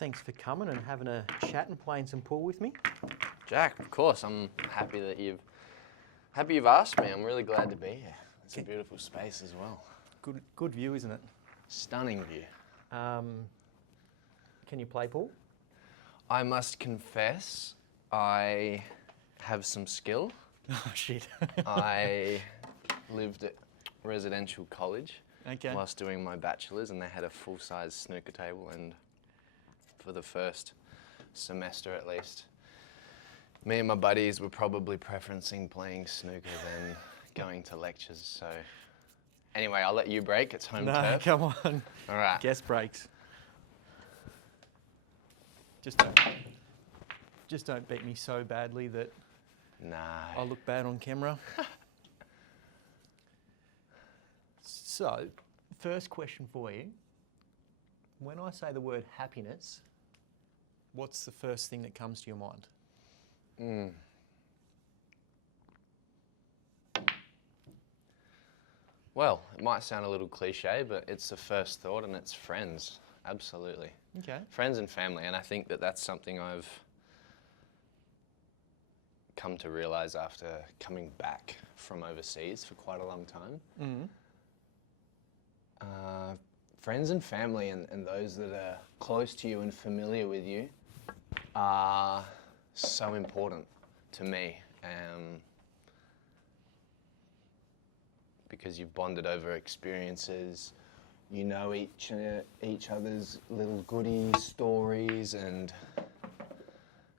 Thanks for coming and having a chat and playing some pool with me. Jack, of course, I'm happy that you've asked me. I'm really glad to be here. It's a beautiful space as well. Good view, isn't it? Stunning view. Can you play pool? I must confess, I have some skill. Oh shit. I lived at residential college whilst doing my bachelor's, and they had a full-size snooker table, and for the first semester at least, me and my buddies were probably preferencing playing snooker than going to lectures. So anyway, I'll let you break. It's home turf. No, come on. All right. Guest breaks. Just don't beat me so badly that I look bad on camera. So, first question for you. When I say the word happiness, what's the first thing that comes to your mind? Well, it might sound a little cliche, but it's the first thought, and it's friends. Absolutely. Okay. Friends and family, and I think that that's something I've come to realise after coming back from overseas for quite a long time. Mm-hmm. Friends and family and those that are close to you and familiar with you are so important to me, because you've bonded over experiences, you know each other's little goodies, stories, and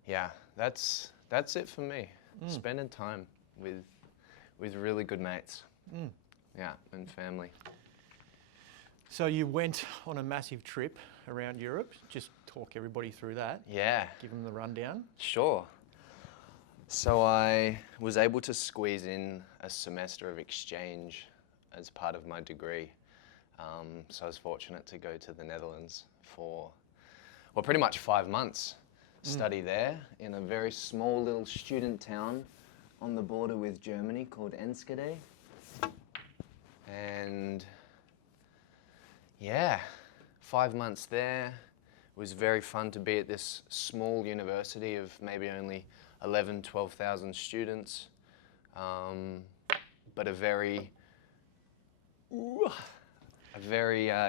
yeah, that's it for me. Spending time with really good mates, yeah, and family. So you went on a massive trip around Europe. Just talk everybody through that. Yeah. Give them the rundown. Sure. So I was able to squeeze in a semester of exchange as part of my degree. So I was fortunate to go to the Netherlands for, well, pretty much 5 months. Study there in a very small little student town on the border with Germany called Enschede. And yeah, 5 months there. It was very fun to be at this small university of maybe only 11, 12,000 students, but a very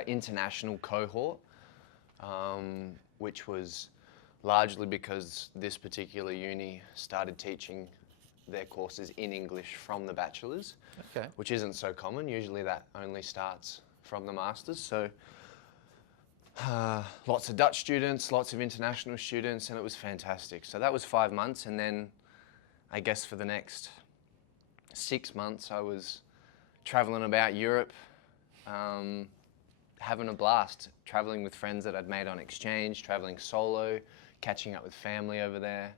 international cohort, which was largely because this particular uni started teaching their courses in English from the bachelor's, which isn't so common. Usually that only starts from the master's. So lots of Dutch students, lots of international students, and it was fantastic. So that was 5 months, and then I guess for the next 6 months I was traveling about Europe, having a blast, traveling with friends that I'd made on exchange, traveling solo, catching up with family over there.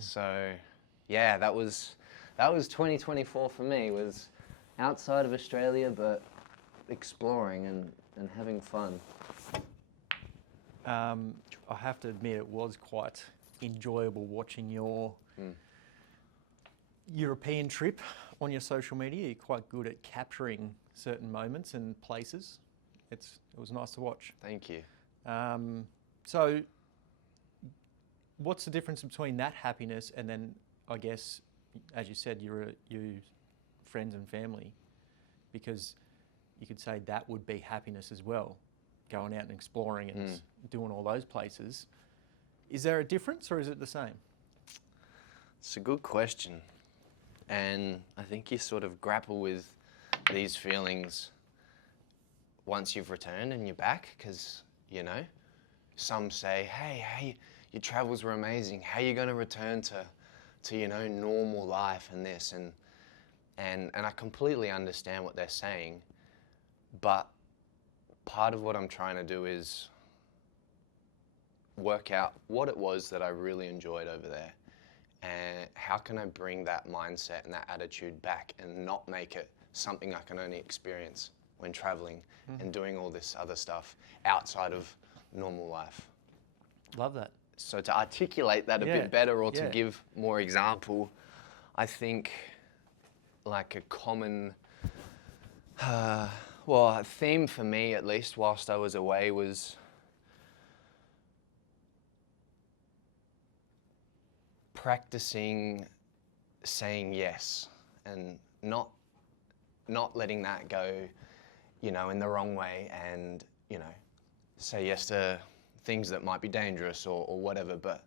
So yeah, that was 2024 for me. It was outside of Australia, but exploring and having fun. I have to admit it was quite enjoyable watching your European trip on your social media. You're quite good at capturing certain moments and places. It was nice to watch. Thank you. So what's the difference between that happiness and then, I guess, as you said, you friends and family? Because you could say that would be happiness as well, going out and exploring and doing all those places. Is there a difference or is it the same? It's a good question. And I think you sort of grapple with these feelings once you've returned and you're back, because, you know, some say, hey, your travels were amazing. How are you going to return to, you know, normal life and this? And I completely understand what they're saying. But part of what I'm trying to do is work out what it was that I really enjoyed over there, and how can I bring that mindset and that attitude back and not make it something I can only experience when traveling and doing all this other stuff outside of normal life. Love that. So to articulate that a bit better, or to give more example, I think like a common a theme for me, at least whilst I was away, was practicing saying yes and not letting that go, you know, in the wrong way, and, you know, say yes to things that might be dangerous or whatever, but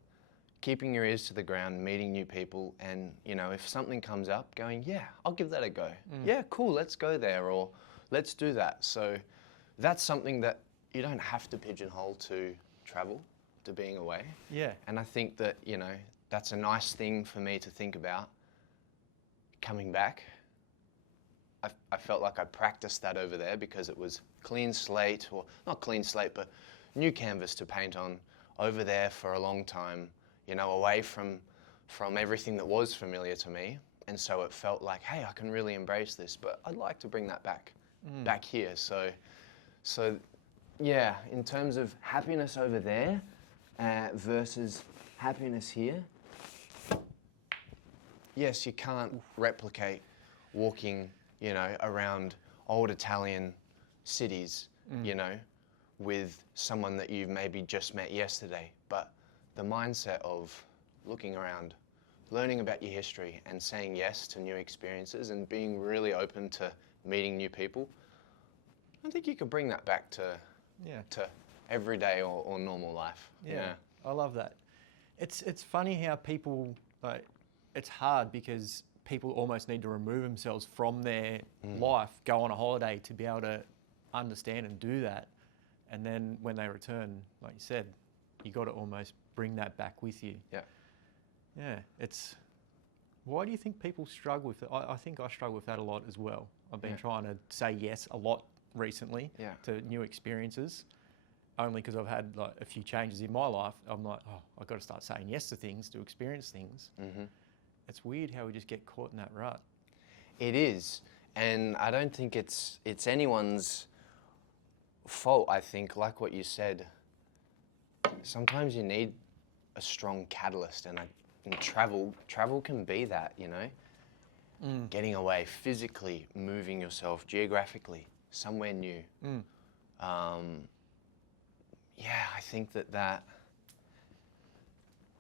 keeping your ears to the ground, meeting new people, and, you know, if something comes up, going, yeah, I'll give that a go. Yeah, cool, let's go there, or let's do that. So that's something that you don't have to pigeonhole to travel, to being away. Yeah. And I think that, you know, that's a nice thing for me to think about coming back. I felt like I practiced that over there because it was clean slate, or not clean slate, but new canvas to paint on over there for a long time, you know, away from everything that was familiar to me. And so it felt like, hey, I can really embrace this, but I'd like to bring that back here. So yeah, in terms of happiness over there versus happiness here, yes, you can't replicate walking, you know, around old Italian cities, you know, with someone that you've maybe just met yesterday. But the mindset of looking around, learning about your history and saying yes to new experiences and being really open to meeting new people, I think you could bring that back to everyday or normal life. Yeah, I love that. It's funny how people, like, it's hard because people almost need to remove themselves from their life, go on a holiday to be able to understand and do that. And then when they return, like you said, you got to almost bring that back with you. Yeah. Yeah, why do you think people struggle with it? I think I struggle with that a lot as well. I've been trying to say yes a lot recently to new experiences, only because I've had like a few changes in my life. I'm like, oh, I've got to start saying yes to things, to experience things. It's weird how we just get caught in that rut. It is, and I don't think it's anyone's fault. I think, like what you said, sometimes you need a strong catalyst, and travel can be that, you know, getting away physically, moving yourself geographically, somewhere new. Yeah, I think that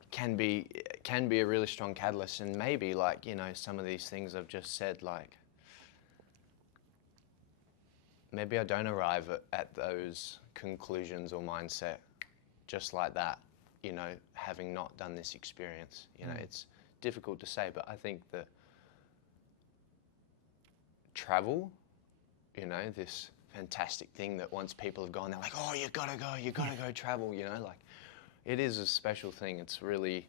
can be a really strong catalyst, and maybe, like, you know, some of these things I've just said, like, maybe I don't arrive at those conclusions or mindset just like that, you know, having not done this experience. You know, it's difficult to say, but I think that travel, you know, this fantastic thing that once people have gone, they're like, oh, you gotta go travel, you know, like, it is a special thing. It's really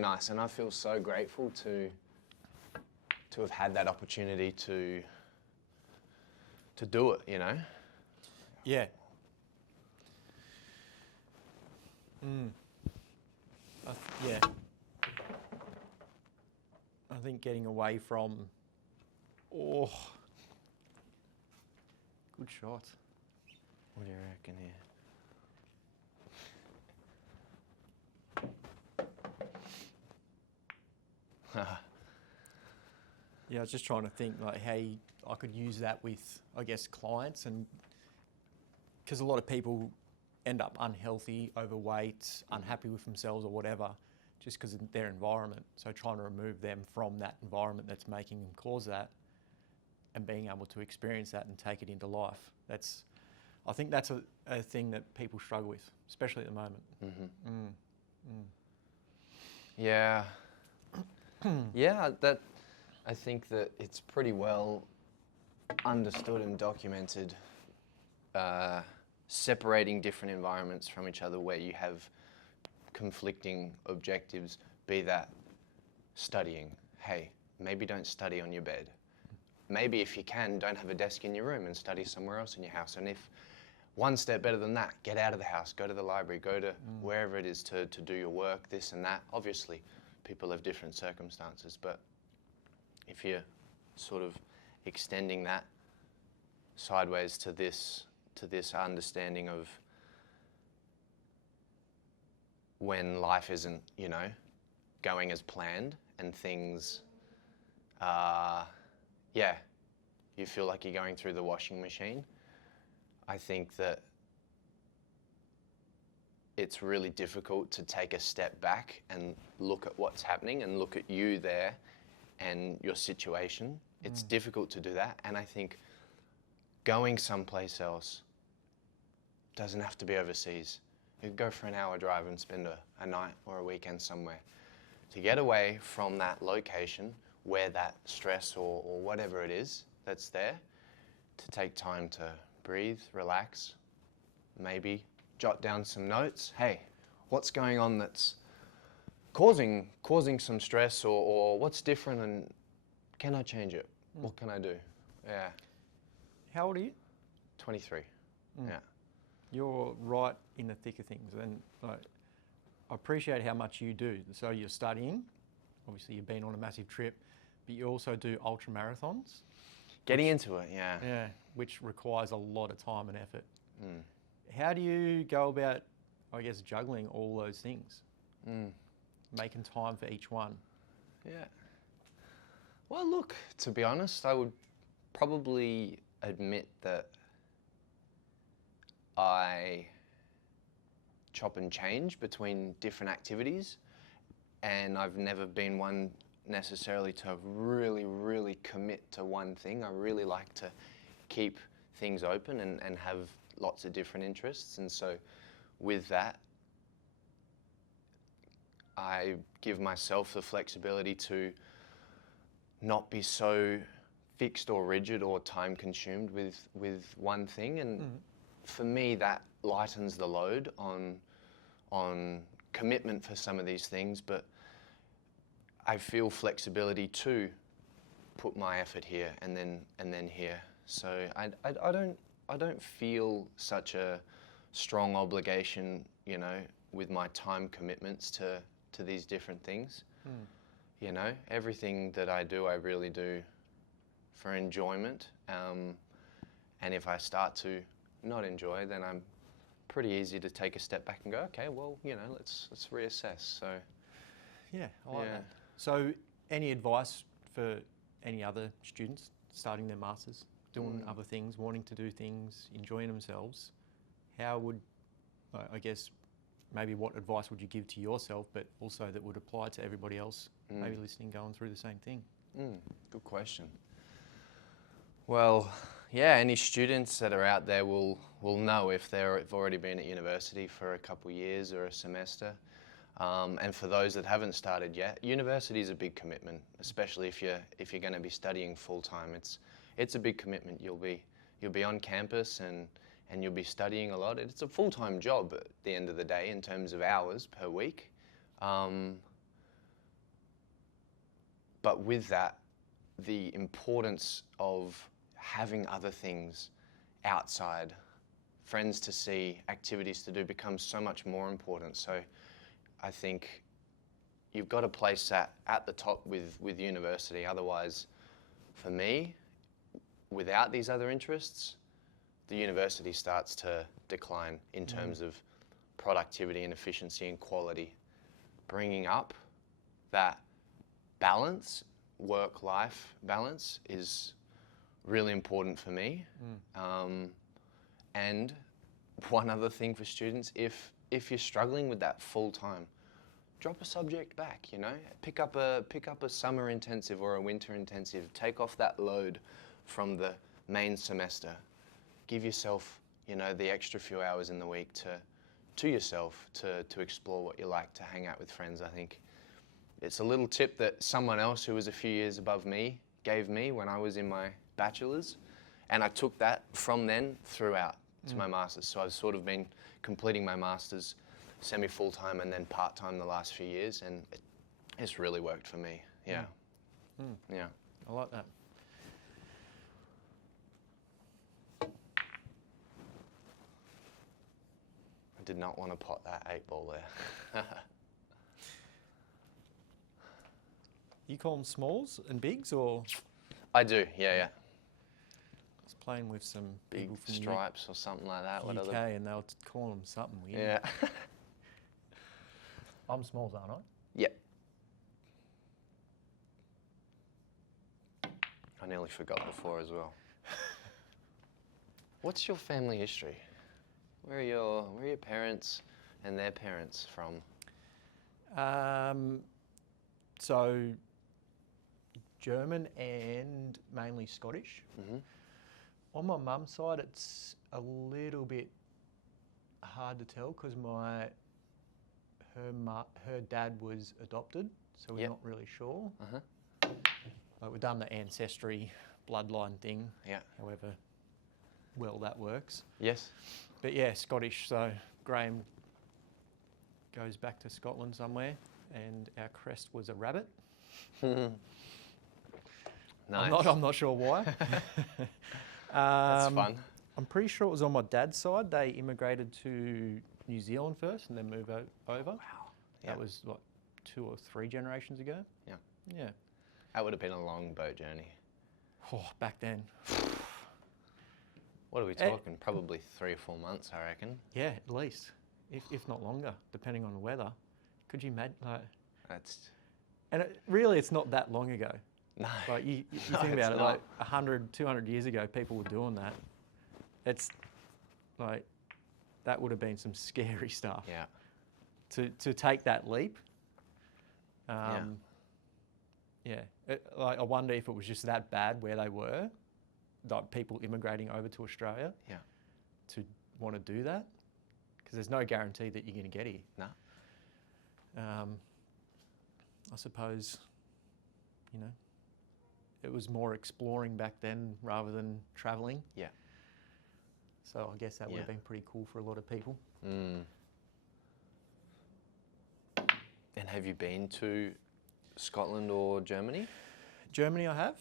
nice, and I feel so grateful to have had that opportunity to do it, you know? Yeah. Yeah. I think getting away from, good shot. What do you reckon here? Yeah, I was just trying to think like how I could use that with, I guess, clients, and because a lot of people end up unhealthy, overweight, unhappy with themselves or whatever, just because of their environment. So trying to remove them from that environment that's making them cause that, and being able to experience that and take it into life. I think that's a thing that people struggle with, especially at the moment. Yeah. Yeah, I think that it's pretty well understood and documented, separating different environments from each other where you have conflicting objectives, be that studying. Hey, maybe don't study on your bed. Maybe if you can, don't have a desk in your room and study somewhere else in your house. And if one step better than that, get out of the house, go to the library, go to wherever it is to do your work, this and that. Obviously, people have different circumstances, but if you're sort of extending that sideways to this understanding of when life isn't, you know, going as planned and things, you feel like you're going through the washing machine. I think that it's really difficult to take a step back and look at what's happening and look at you there and your situation. It's difficult to do that. And I think going someplace else doesn't have to be overseas. You could go for an hour drive and spend a night or a weekend somewhere. To get away from that location where that stress or whatever it is that's there, to take time to breathe, relax, maybe jot down some notes. Hey, what's going on that's causing some stress, or what's different, and can I change it? What can I do? Yeah. How old are you? 23. Yeah. You're right in the thick of things, and I appreciate how much you do. So you're studying, obviously you've been on a massive trip, but you also do ultramarathons. Getting into it, yeah. Yeah, which requires a lot of time and effort. How do you go about, I guess, juggling all those things? Making time for each one? Yeah. Well, look, to be honest, I would probably admit that I chop and change between different activities, and I've never been one necessarily to really, really commit to one thing. I really like to keep things open and have lots of different interests, and so with that, I give myself the flexibility to not be so fixed or rigid or time consumed with one thing, and for me that lightens the load on commitment for some of these things, but I feel flexibility to put my effort here and then here. So I don't feel such a strong obligation, you know, with my time commitments to these different things. You know, everything that I do, I really do for enjoyment. And if I start to not enjoy, then I'm pretty easy to take a step back and go, okay, well, you know, let's reassess. So yeah, I like that. So any advice for any other students starting their masters, doing other things, wanting to do things, enjoying themselves? How would, I guess, maybe what advice would you give to yourself, but also that would apply to everybody else, maybe listening, going through the same thing? Good question. Well, yeah, any students that are out there will know if they've already been at university for a couple years or a semester. And for those that haven't started yet, university is a big commitment, especially if you're going to be studying full time. It's a big commitment. You'll be on campus and you'll be studying a lot. It's a full-time job at the end of the day in terms of hours per week. But with that, the importance of having other things outside, friends to see, activities to do, becomes so much more important. So I think you've got to place that at the top with university. Otherwise, for me, without these other interests, the university starts to decline in terms of productivity and efficiency and quality. Bringing up that balance, work-life balance, is really important for me. And one other thing for students, if you're struggling with that full time, drop a subject back, you know, pick up a summer intensive or a winter intensive, take off that load from the main semester. Give yourself, you know, the extra few hours in the week to yourself to explore what you like, to hang out with friends. I think it's a little tip that someone else who was a few years above me gave me when I was in my bachelor's, and I took that from then throughout to my master's. So I've sort of been completing my master's semi-full-time and then part-time the last few years, and it's really worked for me. Yeah. Yeah. I like that. I did not want to pot that 8-ball there. You call them smalls and bigs, or? I do, yeah. I was playing with some Big people from stripes or something like that. the UK, and they were calling them something weird. Yeah. I'm smalls, aren't I? Yep. I nearly forgot before as well. What's your family history? Where are your parents? and their parents from? So German and mainly Scottish. Mm-hmm. On my mum's side, it's a little bit hard to tell because her dad was adopted, so we're Yep. not really sure. Uh-huh. Like we've done the ancestry bloodline thing, Yeah. however well that works. Yes. But yeah, Scottish. So Graham goes back to Scotland somewhere, and our crest was a rabbit. Nice. I'm not sure why. That's fun. I'm pretty sure it was on my dad's side. They immigrated to New Zealand first and then moved over. Wow. Yeah. That was like 2 or 3 generations ago. Yeah. Yeah. That would have been a long boat journey. Oh, back then. What are we talking? Probably 3 or 4 months, I reckon. Yeah, at least, if not longer, depending on the weather. Could you imagine? Like, That's and really, it's not that long ago. no. Like you No, think it's about it, not. like 100, 200 years ago, people were doing that. It's like that would have been some scary stuff. Yeah. To take that leap. Yeah. Like I wonder if it was just that bad where they were, like people immigrating over to Australia. Yeah. To want to do that, because there's no guarantee that you're going to get here. No. I suppose, it was more exploring back then rather than travelling. Yeah. So I guess that would have been pretty cool for a lot of people. Mm. And have you been to Scotland or Germany? Germany I have.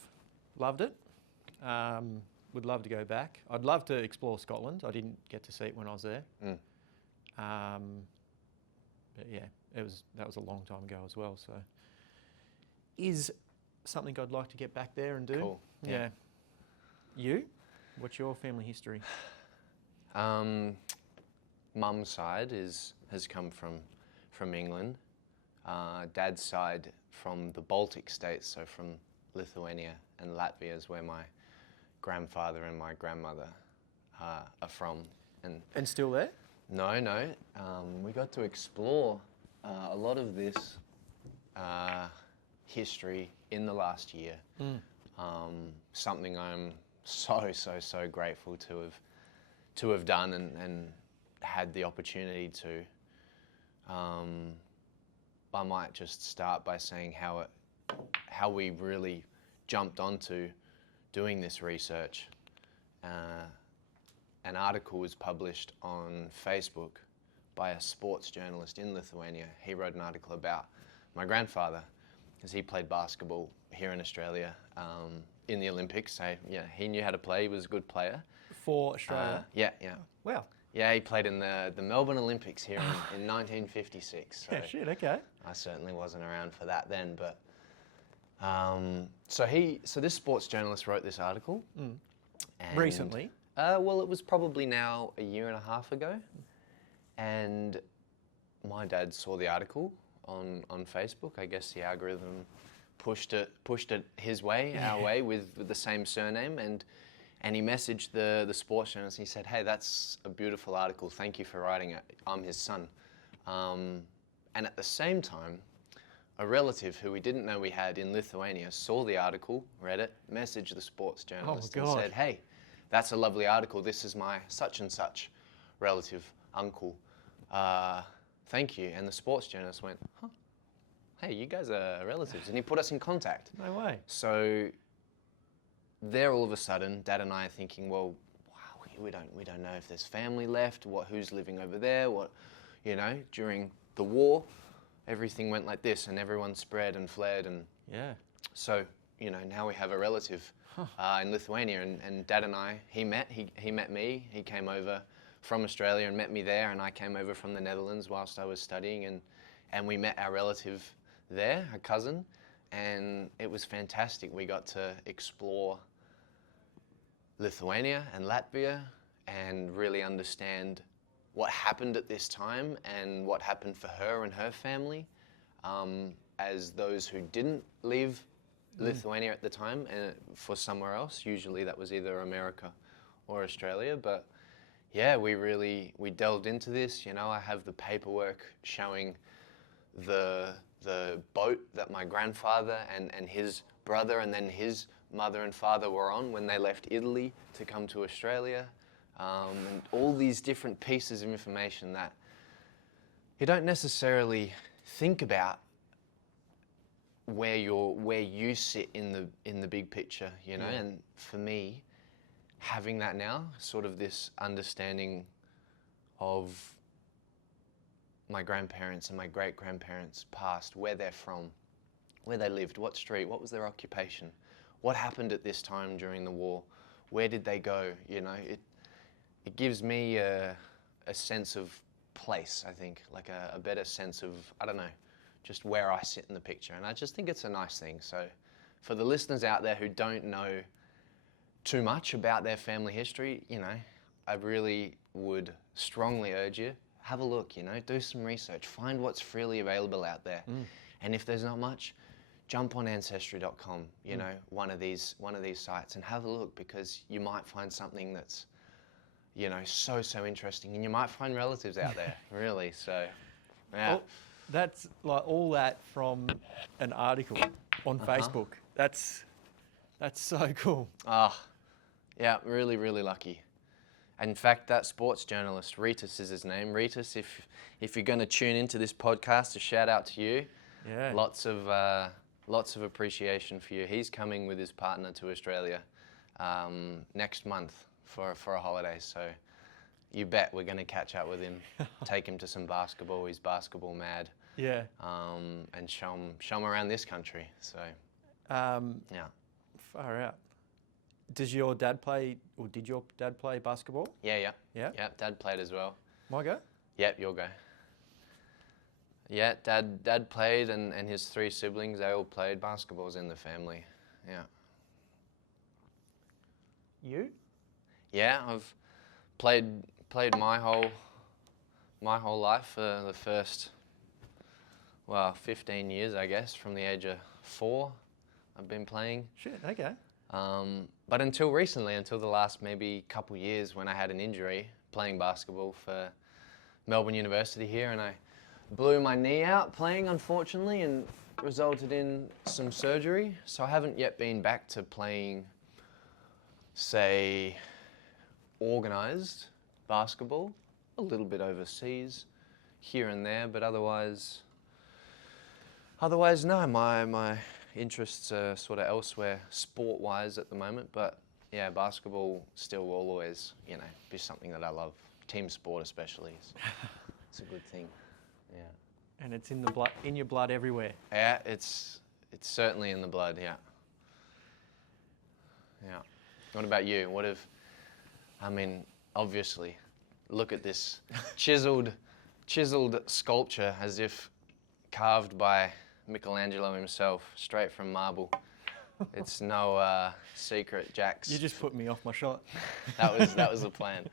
Loved it. Would love to go back. I'd love to explore Scotland. I didn't get to see it when I was there. Mm. But yeah, that was a long time ago as well. So is something I'd like to get back there and do. Cool. Yeah. You? What's your family history? Mum's side has come from England. Dad's side from the Baltic states, so from Lithuania and Latvia is where my grandfather and my grandmother are from. And still there? No. We got to explore a lot of this history in the last year. Something I'm so grateful to have done and had the opportunity to. I might just start by saying how we really jumped onto doing this research. An article was published on Facebook by a sports journalist in Lithuania. He wrote an article about my grandfather, because he played basketball here in Australia in the Olympics. So yeah, he knew how to play. He was a good player. For Australia? Yeah. Wow. Yeah, he played in the Melbourne Olympics here in 1956. So Yeah, shit, okay. I certainly wasn't around for that then, but so this sports journalist wrote this article. And, Recently? Well, it was probably now a year and a half ago, and my dad saw the article on Facebook. I guess the algorithm pushed it his way, our way, with the same surname, and he messaged the sports journalist. He said, "Hey, that's a beautiful article. Thank you for writing it. I'm his son." And at the same time, a relative who we didn't know we had in Lithuania saw the article, read it, messaged the sports journalist and said, "Hey, that's a lovely article. This is my such and such relative, uncle. Thank you." And the sports journalist went, "Huh, hey, you guys are relatives." And he put us in contact. No way. So there, all of a sudden, Dad and I are thinking, well, wow, we don't know if there's family left, who's living over there, during the war, everything went like this, and everyone spread and fled, and Yeah. so now we have a relative in Lithuania, and Dad and I, he met me, he came over from Australia and met me there, and I came over from the Netherlands whilst I was studying, and we met our relative there, a cousin, and it was fantastic. We got to explore Lithuania and Latvia and really understand what happened at this time and what happened for her and her family, as those who didn't leave Lithuania at the time and for somewhere else. Usually that was either America or Australia, but yeah, we delved into this. You know, I have the paperwork showing the boat that my grandfather and his brother and then his mother and father were on when they left Italy to come to Australia. And all these different pieces of information that you don't necessarily think about where you sit in the big picture, you know. Yeah. And for me, having that now, sort of this understanding of my grandparents and my great-grandparents past, where they're from, where they lived, what street, what was their occupation, what happened at this time during the war, where did they go, you know, it gives me a sense of place, I think, like a better sense of, I don't know, just where I sit in the picture. And I just think it's a nice thing. So for the listeners out there who don't know too much about their family history, you know, I really would strongly urge you, have a look, you know, do some research, find what's freely available out there. And if there's not much, jump on ancestry.com, you know, one of these sites, and have a look, because you might find something that's, you know, so interesting, and you might find relatives out there, really. So, yeah. Well, that's like all that from an article on Facebook. That's so cool. Yeah, really lucky. In fact, that sports journalist, Ritus is his name. Ritus, if you're going to tune into this podcast, a shout out to you. Yeah. Lots of appreciation for you. He's coming with his partner to Australia next month for a holiday. So you bet we're going to catch up with him, take him to some basketball. He's basketball mad. Yeah. And show him around this country. So Yeah. Far out. Does your dad play, or did your dad play basketball? Yeah. Yeah? Yeah, Dad played as well. My go? Yep, your go. Yeah, Dad played, and his 3 siblings, they all played. Basketball's in the family. Yeah. You? Yeah, I've played my whole life for the first 15 years, I guess, from the age of 4 I've been playing. Shit, okay. But until recently, until the last maybe couple years, when I had an injury playing basketball for Melbourne University here, and I blew my knee out playing, unfortunately, and resulted in some surgery. So I haven't yet been back to playing, say, organised basketball. A little bit overseas, here and there, but otherwise no. My interests are sort of elsewhere, sport-wise, at the moment. But yeah, basketball still will always, you know, be something that I love. Team sport, especially. It's a good thing. Yeah. And it's in the blood, in your blood everywhere. Yeah, it's certainly in the blood. Yeah. Yeah. What about you? I mean, obviously, look at this chiseled sculpture, as if carved by Michelangelo himself, straight from marble. It's no secret, Jax. You just put me off my shot. That was the plan.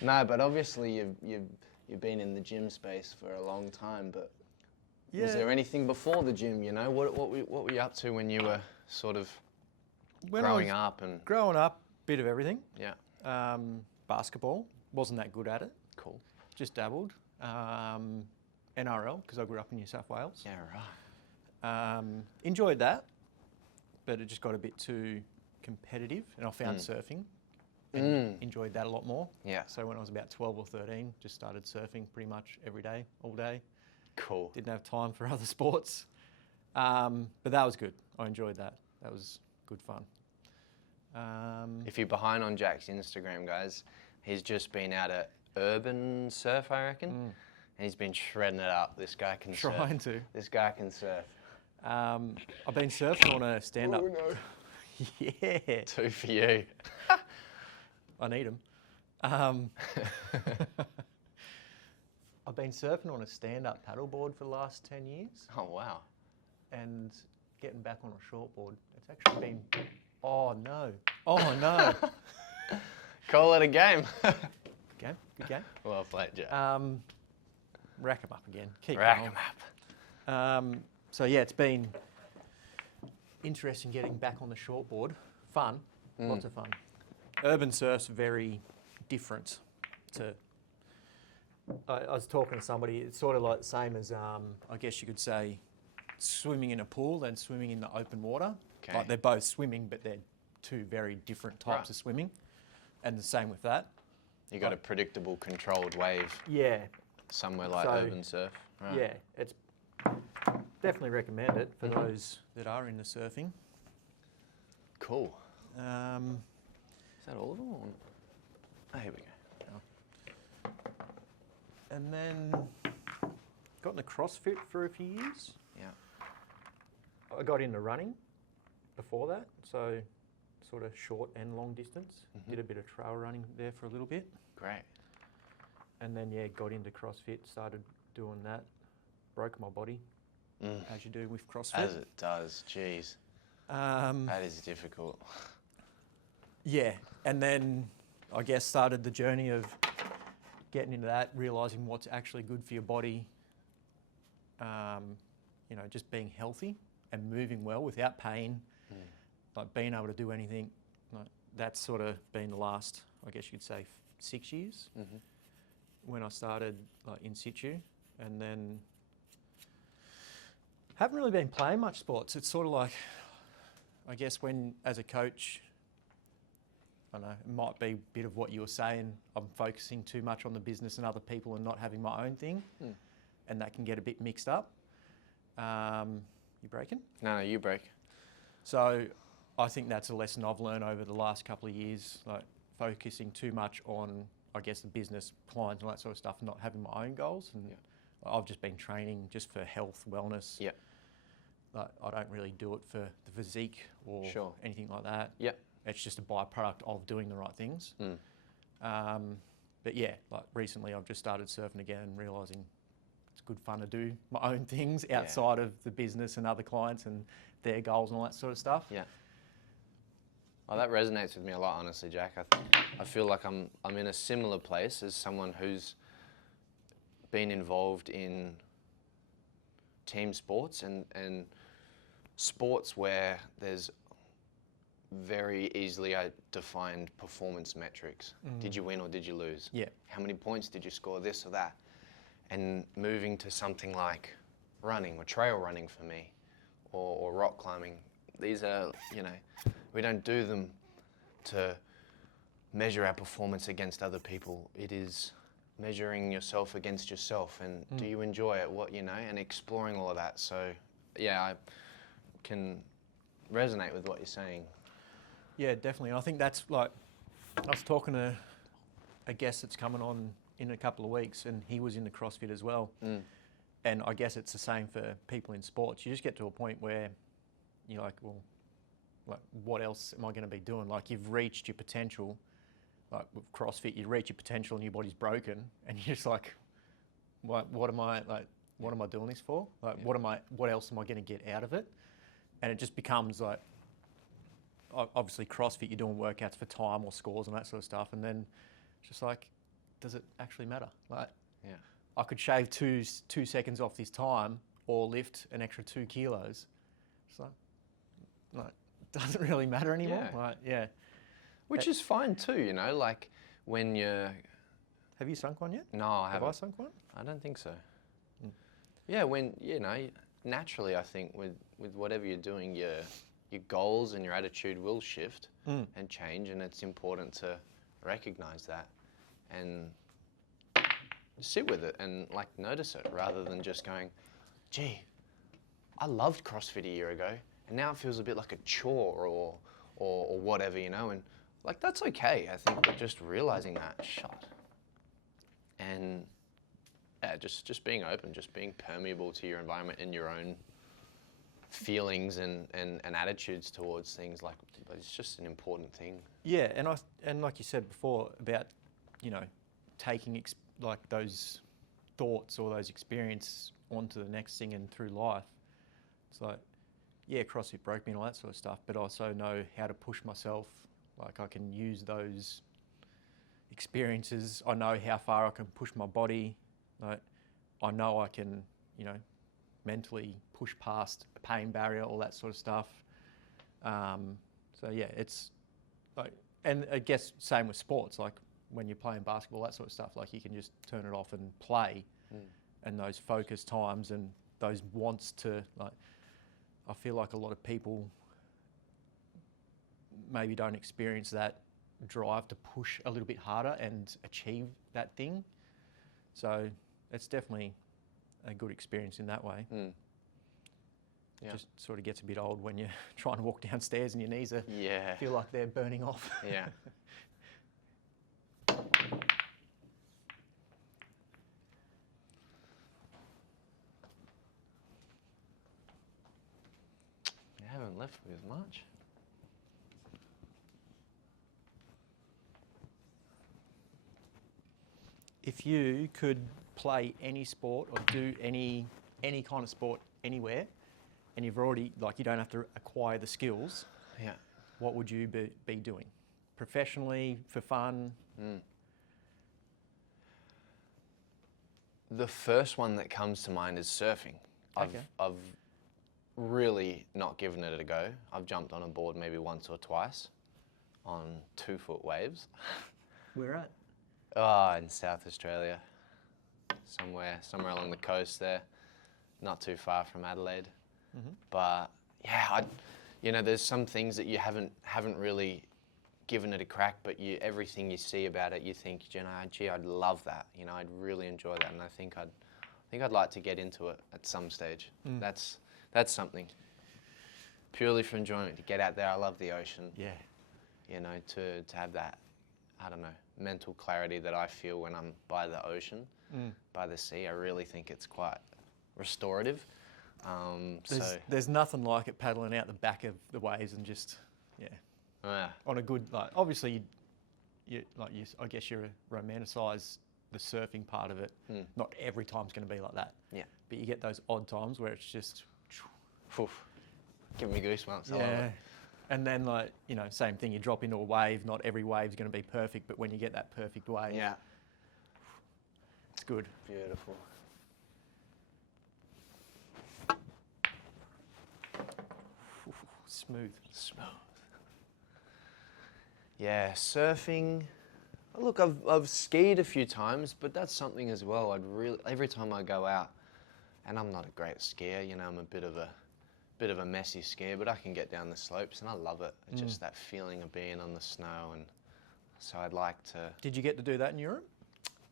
No, but obviously you've been in the gym space for a long time. But Yeah. was there anything before the gym? You know, what were you up to when you were sort of When growing I was up? And growing up, bit of everything. yeah, Basketball, wasn't that good at it. cool. Just dabbled. NRL, because I grew up in New South Wales. Yeah, right. Enjoyed that, but it just got a bit too competitive, and I found surfing and enjoyed that a lot more. Yeah, So when I was about 12 or 13, just started surfing pretty much every day, all day. cool. Didn't have time for other sports. But that was good. I enjoyed that. That was good fun. If you're behind on Jack's Instagram, guys, he's just been out at Urban Surf, I reckon. And he's been shredding it up. This guy can surf. Trying to. This guy can surf. I've been surfing on a stand-up. Oh, no. Yeah. 2 for you. I need them. I've been surfing on a stand-up paddleboard for the last 10 years Oh, wow. and getting back on a shortboard. It's actually been, oh no. Call it a game. Good game. Well played, Jack. Rack 'em up again. Keep Rack going. 'em up. So yeah, it's been interesting getting back on the shortboard. Fun, lots of fun. Urban surf's very different to. I was talking to somebody. It's sort of like the same as I guess you could say, swimming in a pool and swimming in the open water. Okay. Like they're both swimming, but they're two very different types of swimming. And the same with that. You got a predictable, controlled wave. Yeah. Somewhere like urban surf. Right. Yeah, it's definitely recommend it for those that are into surfing. Cool. Is Is that all of them? Oh, here we go. And then got into CrossFit for a few years. Yeah. I got into running before that, so sort of short and long distance. Did a bit of trail running there for a little bit. Great. And then, got into CrossFit, started doing that, broke my body, as you do with CrossFit. As it does, jeez. That is difficult. Yeah, and then I guess started the journey of getting into that, realising what's actually good for your body, just being healthy and moving well without pain, like being able to do anything. Like, that's sort of been the last, I guess you could say, 6 years when I started like in situ, and then haven't really been playing much sports. It's sort of like, I guess when as a coach, I don't know, it might be a bit of what you were saying. I'm focusing too much on the business and other people and not having my own thing, and that can get a bit mixed up. You breaking? No, you break. So I think that's a lesson I've learned over the last couple of years, like focusing too much on, I guess, the business, clients and all that sort of stuff, not having my own goals. And I've just been training just for health, wellness. Yeah. Like, I don't really do it for the physique or anything like that. Yeah. It's just a byproduct of doing the right things. But yeah, like recently I've just started surfing again and realising it's good fun to do my own things outside of the business and other clients and their goals and all that sort of stuff. Yeah. Well, that resonates with me a lot, honestly, Jack. I feel like I'm in a similar place as someone who's been involved in team sports and sports where there's very easily defined performance metrics. Did you win or did you lose? Yeah. How many points did you score, this or that? And moving to something like running or trail running for me, or rock climbing. These are, we don't do them to measure our performance against other people. It is measuring yourself against yourself, and do you enjoy it, and exploring all of that. So, yeah, I can resonate with what you're saying. Yeah, definitely. I think that's like, I was talking to a guest that's coming on in a couple of weeks, and he was into CrossFit as well. And I guess it's the same for people in sports. You just get to a point where you're like, well, like, what else am I going to be doing? Like, you've reached your potential. Like with CrossFit, you reach your potential and your body's broken, and you're just like, what am I doing this for? Like, what else am I going to get out of it? And it just becomes like, obviously CrossFit, you're doing workouts for time or scores and that sort of stuff, and then it's just like, does it actually matter? Like, I could shave 2 seconds off this time or lift an extra 2 kilos. It's like doesn't really matter anymore. Which is fine too, like when you're... Have you sunk one yet? No, I haven't. Have I sunk one? I don't think so. Yeah, when, naturally I think with whatever you're doing, your goals and your attitude will shift and change, and it's important to recognize that and sit with it and like notice it, rather than just going, gee, I loved CrossFit a year ago and now it feels a bit like a chore or whatever, and like, that's okay, I think, but just realizing that, and just being open, just being permeable to your environment and your own feelings and attitudes towards things, like, it's just an important thing. Yeah, and like you said before about, taking like those thoughts or those experiences onto the next thing and through life. It's like, yeah, CrossFit broke me and all that sort of stuff, but I also know how to push myself. Like, I can use those experiences. I know how far I can push my body. Like, I know I can, mentally push past a pain barrier, all that sort of stuff. So yeah, it's like, and I guess same with sports. Like, when you're playing basketball, that sort of stuff, like you can just turn it off and play, and those focus times and those wants to, like, I feel like a lot of people maybe don't experience that drive to push a little bit harder and achieve that thing. So it's definitely a good experience in that way. Yeah. Just sort of gets a bit old when you're trying to walk downstairs and your knees are Yeah. feel like they're burning off. Yeah. You haven't left with much. If you could play any sport or do any kind of sport anywhere, and you've already, like, you don't have to acquire the skills, Yeah. what would you be doing? Professionally, for fun? The first one that comes to mind is surfing. Okay. I've really not given it a go. I've jumped on a board maybe once or twice on 2-foot waves. Where at? In South Australia, somewhere along the coast there, not too far from Adelaide. But yeah, there's some things that you haven't really given it a crack, but everything you see about it, you think, gee, I'd love that. I'd really enjoy that, and I think I'd like to get into it at some stage. That's something purely for enjoyment, to get out there. I love the ocean. Yeah. To have that, I don't know, mental clarity that I feel when I'm by the ocean, by the sea. I really think it's quite restorative. There's nothing like it paddling out the back of the waves and just, on a good, like, obviously, I guess you romanticise the surfing part of it. Not every time's going to be like that. Yeah. But you get those odd times where it's just, give me goosebumps. I love it. And then, like, same thing, you drop into a wave, not every wave's going to be perfect, but when you get that perfect wave, it's good. Beautiful. Smooth. Yeah, surfing. Look, I've skied a few times, but that's something as well. Every time I go out, and I'm not a great skier, I'm a bit of a messy skier, but I can get down the slopes and I love it. It's just that feeling of being on the snow, and so I'd like to. Did you get to do that in Europe?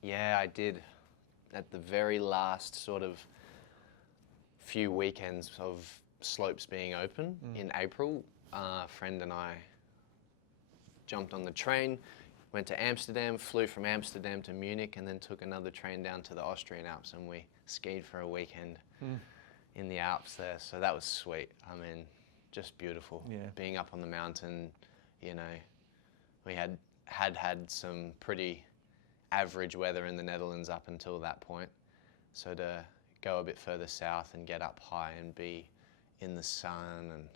Yeah, I did. At the very last sort of few weekends of slopes being open in April, a friend and I jumped on the train, went to Amsterdam, flew from Amsterdam to Munich, and then took another train down to the Austrian Alps, and we skied for a weekend in the Alps there. So that was sweet. I mean, just beautiful. Yeah. Being up on the mountain, we had some pretty average weather in the Netherlands up until that point. So to go a bit further south and get up high and be in the sun and,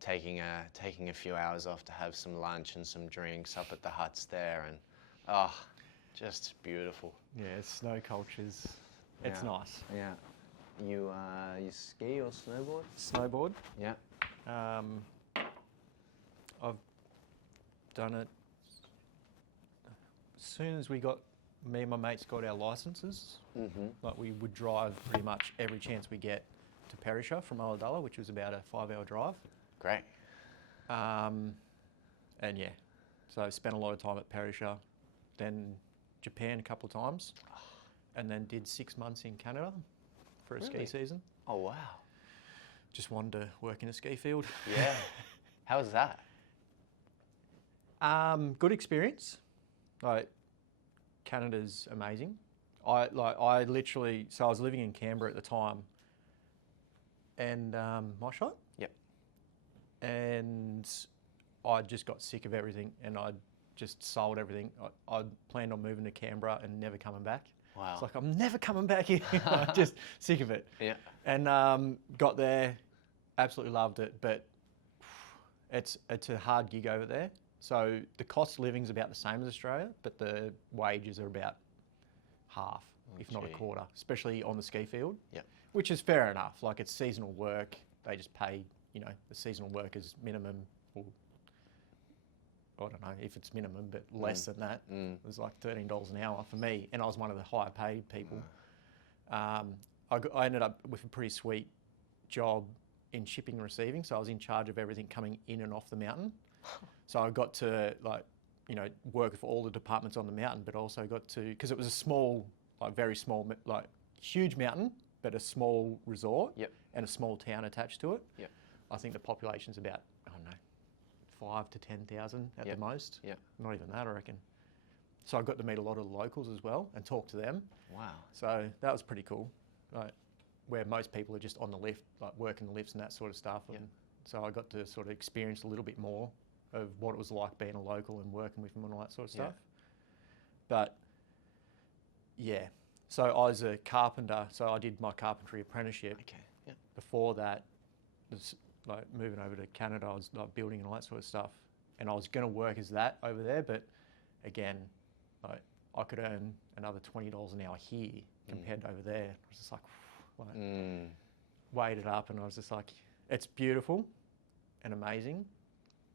taking a few hours off to have some lunch and some drinks up at the huts there, and just beautiful. Yeah, snow cultures. It's nice. Yeah. You ski or snowboard? Snowboard. Yeah. I've done it as soon as me and my mates got our licenses. Like, we would drive pretty much every chance we get to Perisher from Ulladulla, which was about a 5-hour drive. Great. And yeah, so I spent a lot of time at Perisher, then Japan a couple of times, and then did 6 months in Canada for a ski season. Oh, wow. Just wanted to work in a ski field. Yeah. How was that? Good experience. Like, Canada's amazing. I was living in Canberra at the time, and my shot. Yep. And I just got sick of everything, and I just sold everything. I planned on moving to Canberra and never coming back. Wow. It's like, I'm never coming back here. I'm just sick of it. Yeah. And got there, absolutely loved it, but it's a hard gig over there. So the cost of living is about the same as Australia, but the wages are about half, if not a quarter, especially on the ski field. Yep. Which is fair enough. Like, it's seasonal work. They just pay, the seasonal workers minimum I don't know if it's minimum, but less than that. Mm. It was like $13 an hour for me, and I was one of the higher paid people. I ended up with a pretty sweet job in shipping and receiving, so I was in charge of everything coming in and off the mountain. So I got to work with all the departments on the mountain, but also got to, because it was a small, very small, huge mountain, but a small resort and a small town attached to it. Yep. I think the population's about, I don't know, 5 to 10,000 at the most. Yep. Not even that, I reckon. So I got to meet a lot of the locals as well and talk to them. Wow. So that was pretty cool. Where most people are just on the lift, working the lifts and that sort of stuff. And so I got to sort of experience a little bit more of what it was like being a local and working with them and all that sort of stuff. But yeah, so I was a carpenter, so I did my carpentry apprenticeship. Okay. Yeah. Before that, was moving over to Canada, I was building and all that sort of stuff. And I was going to work as that over there, but again, I could earn another $20 an hour here compared to over there. I was just weighed it up, and I was just like, it's beautiful and amazing,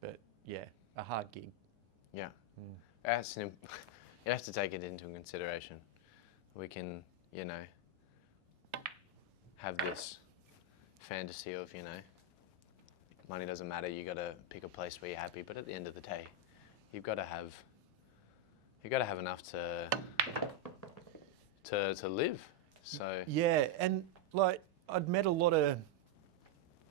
but yeah, a hard gig. Yeah. That's you have to take it into consideration. We can, have this fantasy of, money doesn't matter, you got to pick a place where you're happy, but at the end of the day, you've got to have enough to live. So yeah, and I'd met a lot of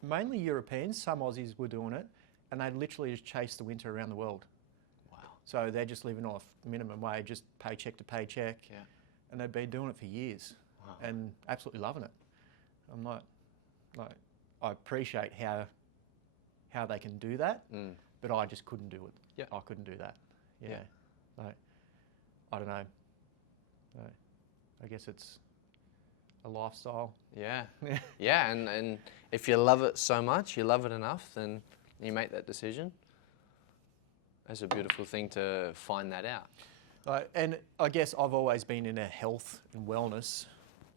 mainly Europeans, some Aussies were doing it, and they literally just chased the winter around the world. Wow. So they're just living off minimum wage, just paycheck to paycheck. Yeah. And they've been doing it for years. Wow. And absolutely loving it. I'm I appreciate how they can do that, but I just couldn't do it. Yeah. I couldn't do that. Yeah. I don't know. I guess it's a lifestyle. Yeah. Yeah, and if you love it so much, you love it enough, then you make that decision. It's a beautiful thing to find that out. And I guess I've always been in a health and wellness.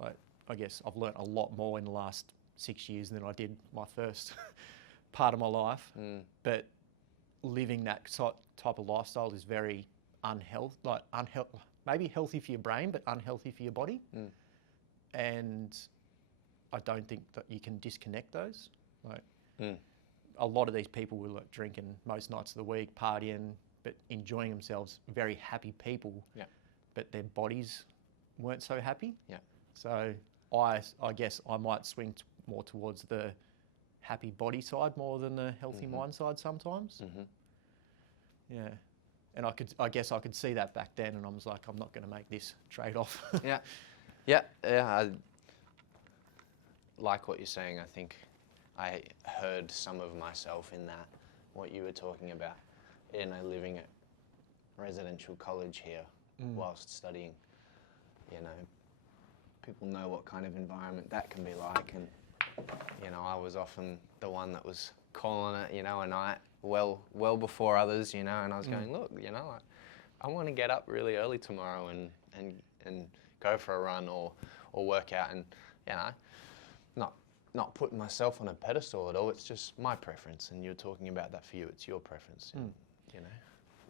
I guess I've learnt a lot more in the last 6 years than I did my first part of my life. But living that type of lifestyle is very maybe healthy for your brain, but unhealthy for your body. And I don't think that you can disconnect those. A lot of these people were drinking most nights of the week, partying, but enjoying themselves, very happy people. Yeah. But their bodies weren't so happy. Yeah. So I guess I might swing more towards the happy body side more than the healthy mind side sometimes. Yeah. And I guess I could see that back then, and I was like, I'm not going to make this trade-off. Yeah. I like what you're saying. I think I heard some of myself in that, what you were talking about. Living at residential college here whilst studying, people know what kind of environment that can be like, and I was often the one that was calling it, a night well before others, and I was going, look, I want to get up really early tomorrow and go for a run or work out, and not putting myself on a pedestal at all. It's just my preference, and you're talking about that for you. It's your preference.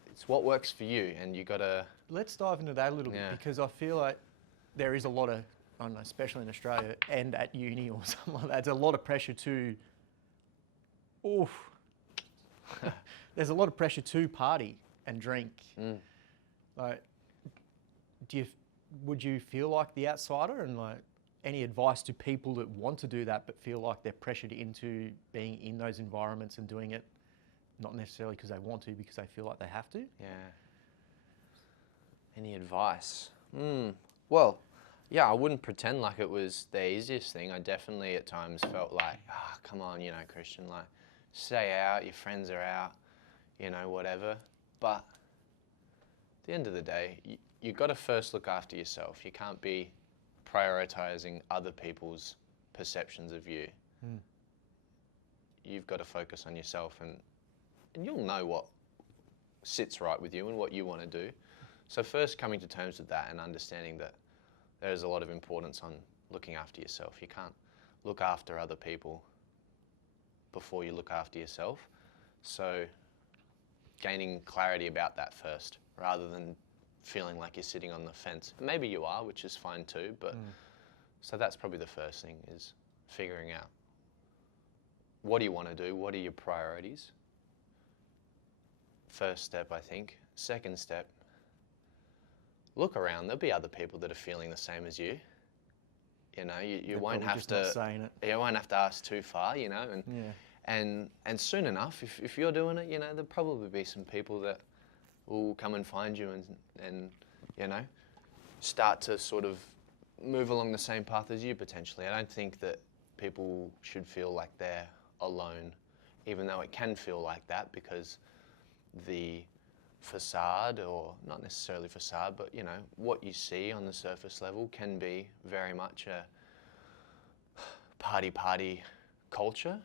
It's what works for you, and you gotta. Let's dive into that a little bit, because I feel like there is a lot of, I don't know, especially in Australia and at uni or something like that, there's a lot of pressure to. There's a lot of pressure to party and drink. Would you feel like the outsider, and any advice to people that want to do that but feel like they're pressured into being in those environments and doing it, not necessarily because they want to, because they feel like they have to? Yeah. Any advice? Well, yeah, I wouldn't pretend like it was the easiest thing. I definitely at times felt like, come on, Christian, stay out, your friends are out, whatever. But at the end of the day, you've got to first look after yourself. You can't be prioritizing other people's perceptions of you. You've got to focus on yourself, and you'll know what sits right with you and what you want to do. So first coming to terms with that and understanding that there's a lot of importance on looking after yourself. You can't look after other people before you look after yourself. So gaining clarity about that first, rather than feeling like you're sitting on the fence. And maybe you are, which is fine too, but so that's probably the first thing, is figuring out what do you want to do, what are your priorities. First step, I think. Second step, look around. There'll be other people that are feeling the same as you. You know, you won't have just not saying it. You won't have to ask too far, you know, and soon enough, if you're doing it, you know, there'll probably be some people that will come and find you and you know, start to sort of move along the same path as you potentially. I don't think that people should feel like they're alone, even though it can feel like that, because the facade, or not necessarily facade, but you know, what you see on the surface level can be very much a party culture.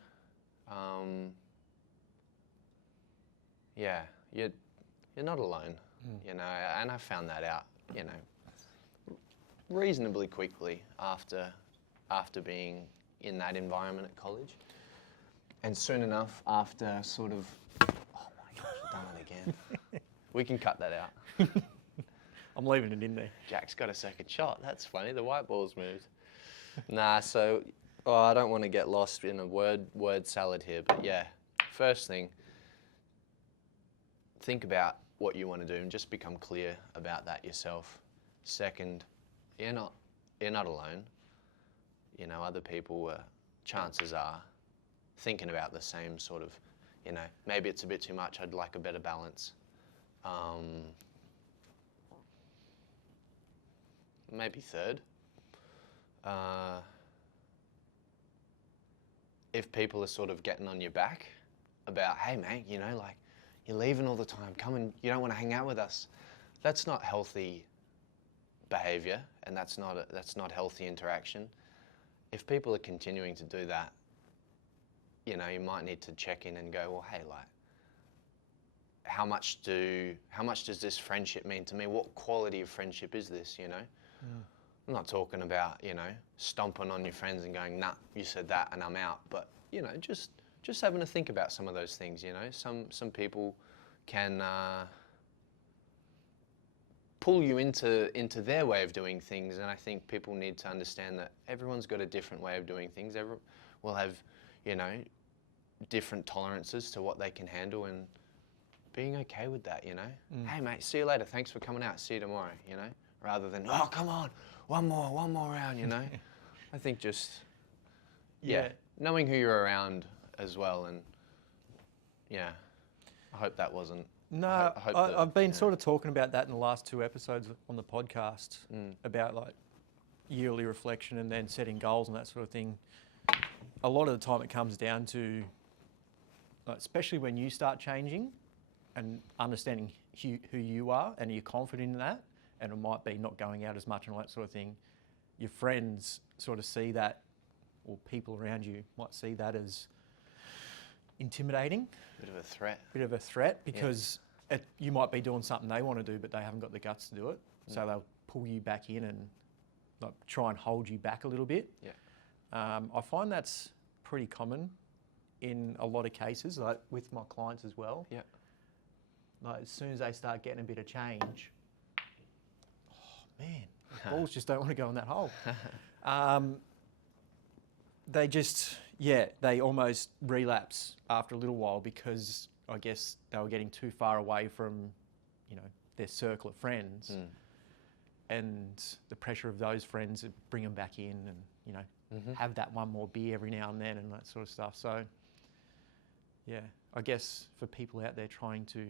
Yeah, you're not alone, you know, and I found that out, you know, reasonably quickly after being in that environment at college. And soon enough after sort of, oh my gosh, I've done it again. We can cut that out. I'm leaving it in there. Jack's got a second shot. That's funny. The white ball's moved. Nah, so I don't want to get lost in a word salad here, but yeah, first thing, think about what you want to do and just become clear about that yourself. Second, you're not alone. You know, other people, chances are, thinking about the same sort of, you know, maybe it's a bit too much, I'd like a better balance. Maybe third, if people are sort of getting on your back about, hey mate, you know, like, you're leaving all the time, come and you don't want to hang out with us. That's not healthy behavior, and that's not healthy interaction. If people are continuing to do that, you know, you might need to check in and go, well, hey, like, how much does this friendship mean to me? What quality of friendship is this, you know? I'm not talking about, you know, stomping on your friends and going, nah, you said that and I'm out. But, you know, just having to think about some of those things, you know. Some people can pull you into their way of doing things, and I think people need to understand that everyone's got a different way of doing things. Everyone will have, you know, different tolerances to what they can handle, and being okay with that, you know. Hey mate, see you later, thanks for coming out, see you tomorrow, you know, rather than, oh come on, one more round, you know. I think just knowing who you're around as well, and yeah, I hope that wasn't. No, I've been sort of talking about that in the last 2 episodes on the podcast, about like yearly reflection and then setting goals and that sort of thing. A lot of the time it comes down to, especially when you start changing and understanding who you are and you're confident in that, and it might be not going out as much and all that sort of thing, your friends sort of see that, or people around you might see that as intimidating. Bit of a threat. Because you might be doing something they want to do, but they haven't got the guts to do it. So they'll pull you back in and like try and hold you back a little bit. Yeah. I find that's pretty common in a lot of cases, like with my clients as well. Yeah. Like as soon as they start getting a bit of change, oh man, the balls just don't want to go in that hole. They just, they almost relapse after a little while, because I guess they were getting too far away from, you know, their circle of friends. And the pressure of those friends would bring them back in, and, you know, have that one more beer every now and then and that sort of stuff. So, yeah, I guess for people out there trying to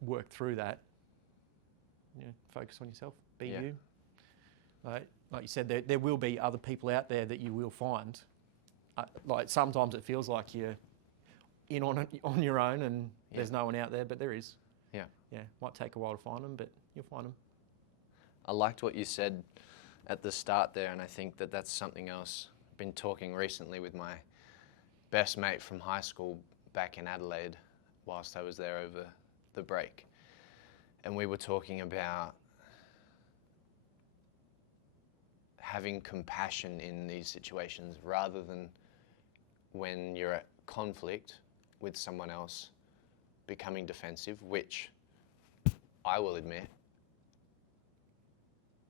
work through that, you know, focus on yourself, be you. Like you said, there will be other people out there that you will find. Like sometimes it feels like you're in on your own and there's no one out there, but there is. Yeah. Might take a while to find them, but you'll find them. I liked what you said at the start there, and I think that that's something else. I've been talking recently with my best mate from high school back in Adelaide whilst I was there over the break. And we were talking about having compassion in these situations, rather than when you're at conflict with someone else, becoming defensive, which I will admit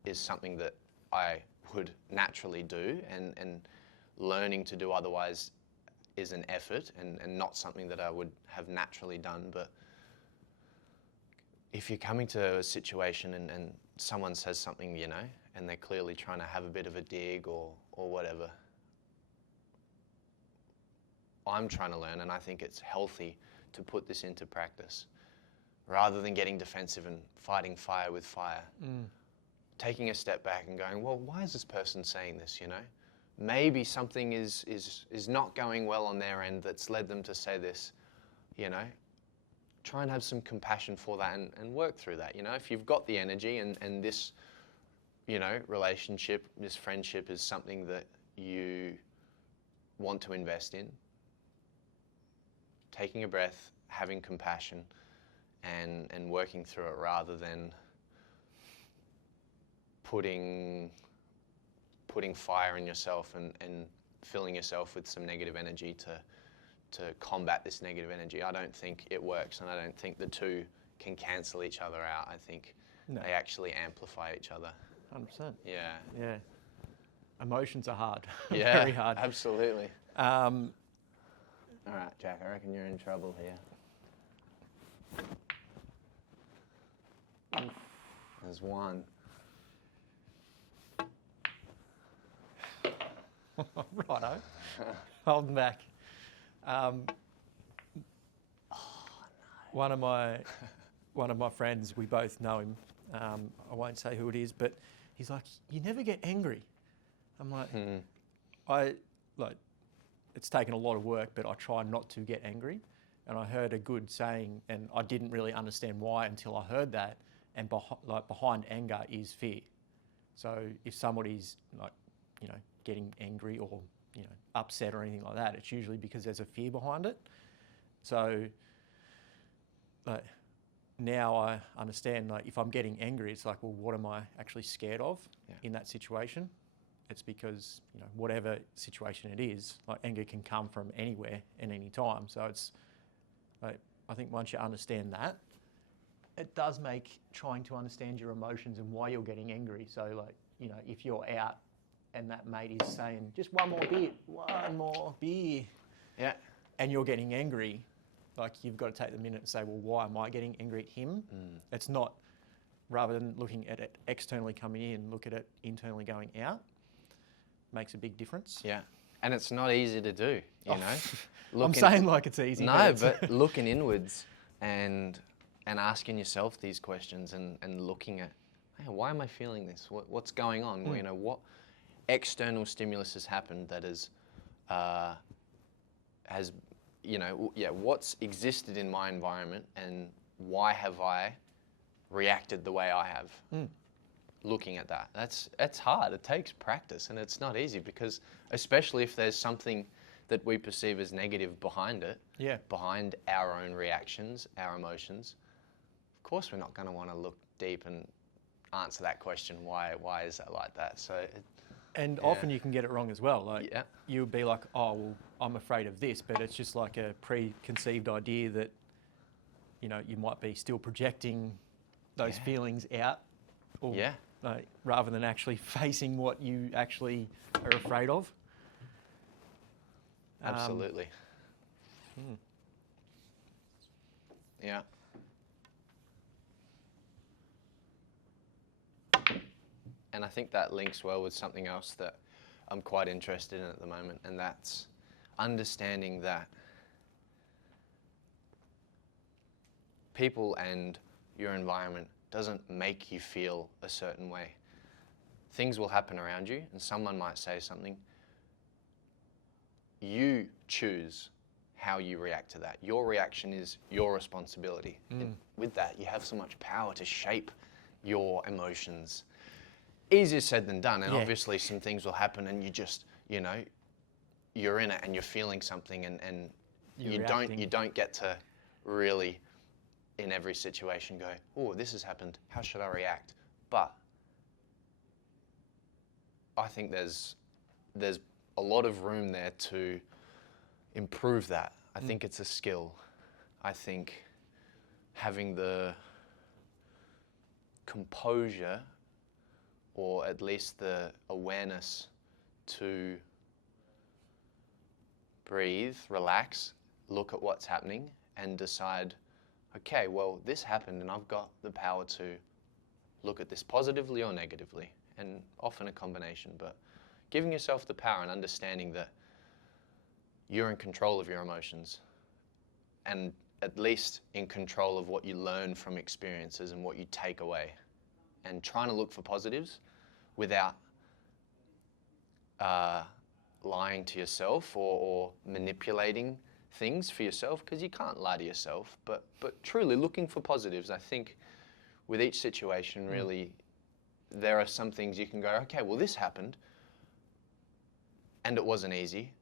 is something that I would naturally do, and learning to do otherwise is an effort and not something that I would have naturally done. But if you're coming to a situation and someone says something, you know, and they're clearly trying to have a bit of a dig or whatever, I'm trying to learn, and I think it's healthy to put this into practice rather than getting defensive and fighting fire with fire. Taking a step back and going, well, why is this person saying this, you know? Maybe something is not going well on their end that's led them to say this, you know? Try and have some compassion for that and work through that, you know? If you've got the energy and this, you know, relationship, this friendship is something that you want to invest in, taking a breath, having compassion, and working through it rather than putting fire in yourself and filling yourself with some negative energy to combat this negative energy. I don't think it works, and I don't think the two can cancel each other out. I think they actually amplify each other. 100%. Yeah. Yeah. Emotions are hard. Yeah, Very hard. Absolutely. All right, Jack, I reckon you're in trouble here. There's one. Righto. Holding back. One of my friends, we both know him. I won't say who it is, but he's like, "You never get angry." I'm like, it's taken a lot of work, but I try not to get angry. And I heard a good saying, and I didn't really understand why until I heard that. And behind anger is fear. So if somebody's getting angry or upset or anything like that, it's usually because there's a fear behind it. So now I understand, if I'm getting angry, it's like, well, what am I actually scared of in that situation? It's because, whatever situation it is, anger can come from anywhere and any time. So it's, I think once you understand that, it does make trying to understand your emotions and why you're getting angry. So if you're out and that mate is saying, just one more beer. Yeah. And you're getting angry, you've got to take the minute and say, well, why am I getting angry at him? It's not, rather than looking at it externally coming in, look at it internally going out. Makes a big difference. Yeah. And it's not easy to do, you know? I'm saying it's easy. No, but looking inwards and asking yourself these questions and looking at, hey, why am I feeling this? What's going on? What external stimulus has happened that what's existed in my environment, and why have I reacted the way I have? Looking at that, that's hard. It takes practice, and it's not easy, because especially if there's something that we perceive as negative behind it, behind our own reactions, our emotions, of course we're not going to want to look deep and answer that question, why is that like that? So often you can get it wrong as well. You'll be like, oh, well, I'm afraid of this, but it's just like a preconceived idea that you might be still projecting those feelings out, or rather than actually facing what you actually are afraid of. Absolutely. Yeah. And I think that links well with something else that I'm quite interested in at the moment, and that's understanding that people and your environment doesn't make you feel a certain way. Things will happen around you, and someone might say something. You choose how you react to that. Your reaction is your responsibility. And with that, you have so much power to shape your emotions. Easier said than done, and obviously some things will happen, and you just, you're in it and you're feeling something, and you don't get to really, in every situation, go, oh, this has happened, how should I react? But I think there's a lot of room there to improve that. I think it's a skill. I think having the composure, or at least the awareness to breathe, relax, look at what's happening and decide, okay, well, this happened and I've got the power to look at this positively or negatively, and often a combination, but giving yourself the power and understanding that you're in control of your emotions, and at least in control of what you learn from experiences and what you take away, and trying to look for positives without lying to yourself or manipulating things for yourself, because you can't lie to yourself, but truly looking for positives. I think with each situation, really, there are some things you can go, okay, well, this happened and it wasn't easy,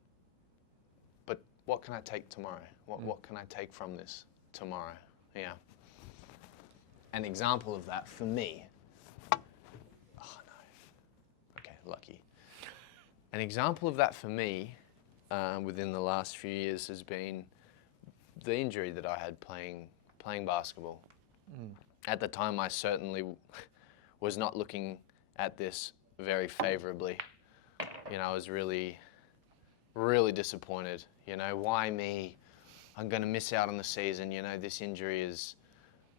but what can I take tomorrow? What can I take from this tomorrow? Yeah. An example of that for me, oh no, okay, lucky. An example of that for me within the last few years has been the injury that I had playing basketball. At the time, I certainly was not looking at this very favorably. You know, I was really, really disappointed. You know, why me? I'm going to miss out on the season. You know, this injury is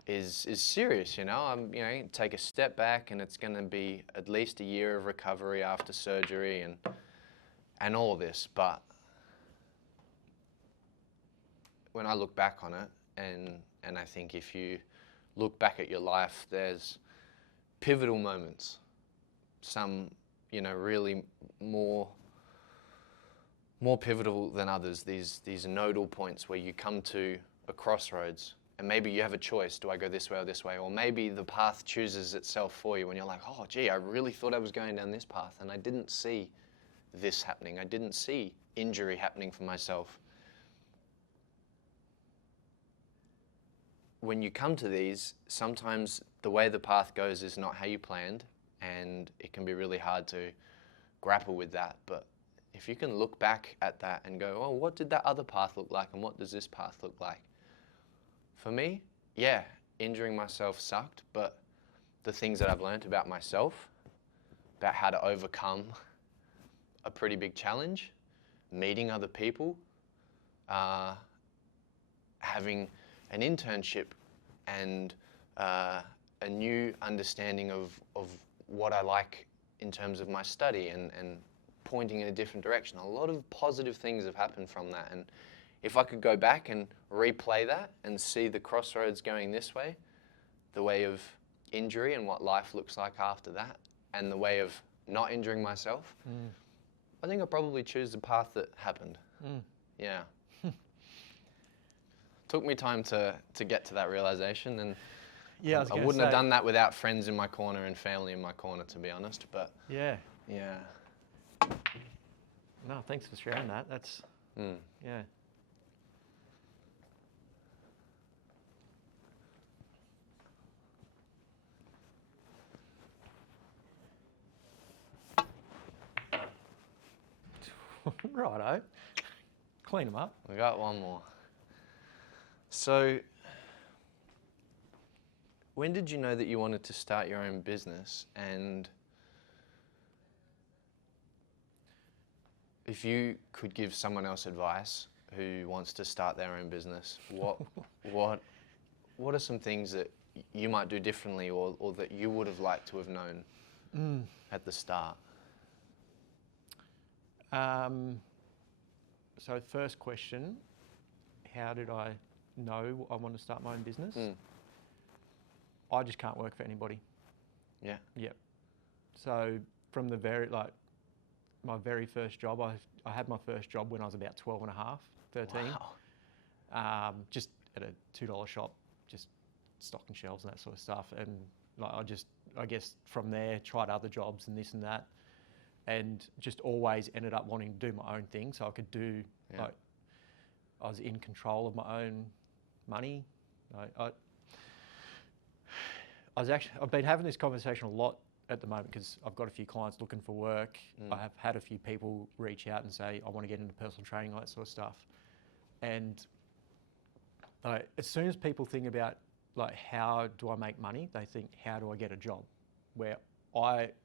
serious. You know, I'm take a step back, and it's going to be at least a year of recovery after surgery and all this. But when I look back on it, and I think if you look back at your life, there's pivotal moments. Some, really more pivotal than others. These nodal points where you come to a crossroads, and maybe you have a choice. Do I go this way or this way? Or maybe the path chooses itself for you, and you're like, oh, gee, I really thought I was going down this path, and I didn't see this happening. I didn't see injury happening for myself. When you come to these, sometimes the way the path goes is not how you planned, and it can be really hard to grapple with that. But if you can look back at that and go, oh, what did that other path look like, and what does this path look like? For me, yeah, injuring myself sucked, but the things that I've learned about myself, about how to overcome a pretty big challenge, meeting other people, having an internship and a new understanding of what I like in terms of my study and pointing in a different direction. A lot of positive things have happened from that. And if I could go back and replay that and see the crossroads going this way, the way of injury and what life looks like after that, and the way of not injuring myself, I think I'll probably choose the path that happened. Yeah. Took me time to get to that realization, and yeah, I wouldn't have done that without friends in my corner and family in my corner, to be honest. But yeah. No, thanks for sharing that. That's yeah. Righto. Clean them up. We got one more. So, when did you know that you wanted to start your own business? And if you could give someone else advice who wants to start their own business, what are some things that you might do differently, or that you would have liked to have known at the start? So first question, how did I know I want to start my own business? I just can't work for anybody. Yeah. Yep. So from the my very first job, I had my first job when I was about 12 and a half, 13. Wow. Just at a $2 shop, just stocking shelves and that sort of stuff. And I guess from there, tried other jobs and this and that, and just always ended up wanting to do my own thing, so I could do, I was in control of my own money. I've been having this conversation a lot at the moment because I've got a few clients looking for work. I have had a few people reach out and say, I want to get into personal training, all that sort of stuff. And as soon as people think about like, how do I make money? They think, how do I get a job? Where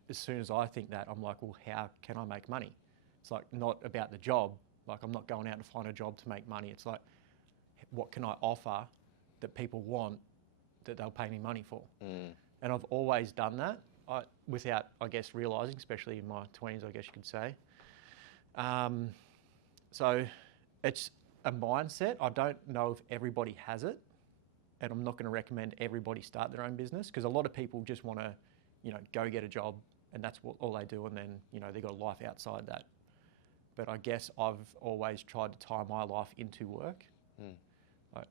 as soon as I think that, I'm like, well, how can I make money? It's like not about the job. Like, I'm not going out to find a job to make money. It's like, what can I offer that people want that they'll pay me money for? And I've always done that without, I guess, realising, especially in my 20s, I guess you could say. So it's a mindset. I don't know if everybody has it, and I'm not going to recommend everybody start their own business, because a lot of people just want to, go get a job, and that's all they do, and then, they've got a life outside that. But I guess I've always tried to tie my life into work. Like,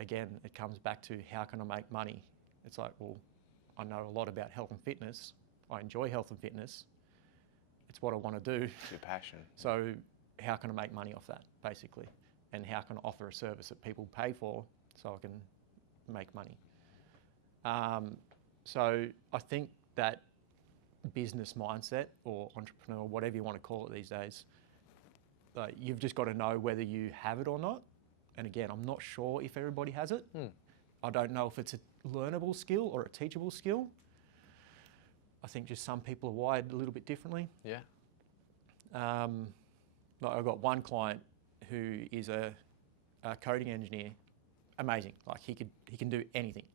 again, it comes back to, how can I make money? It's like, well, I know a lot about health and fitness. I enjoy health and fitness. It's what I want to do. It's your passion. So how can I make money off that, basically? And how can I offer a service that people pay for so I can make money? So I think that business mindset, or entrepreneur, whatever you want to call it these days, you've just got to know whether you have it or not. And again, I'm not sure if everybody has it. I don't know if it's a learnable skill or a teachable skill. I think just some people are wired a little bit differently. Yeah. Like, I've got one client who is a coding engineer. Amazing. Like, he can do anything,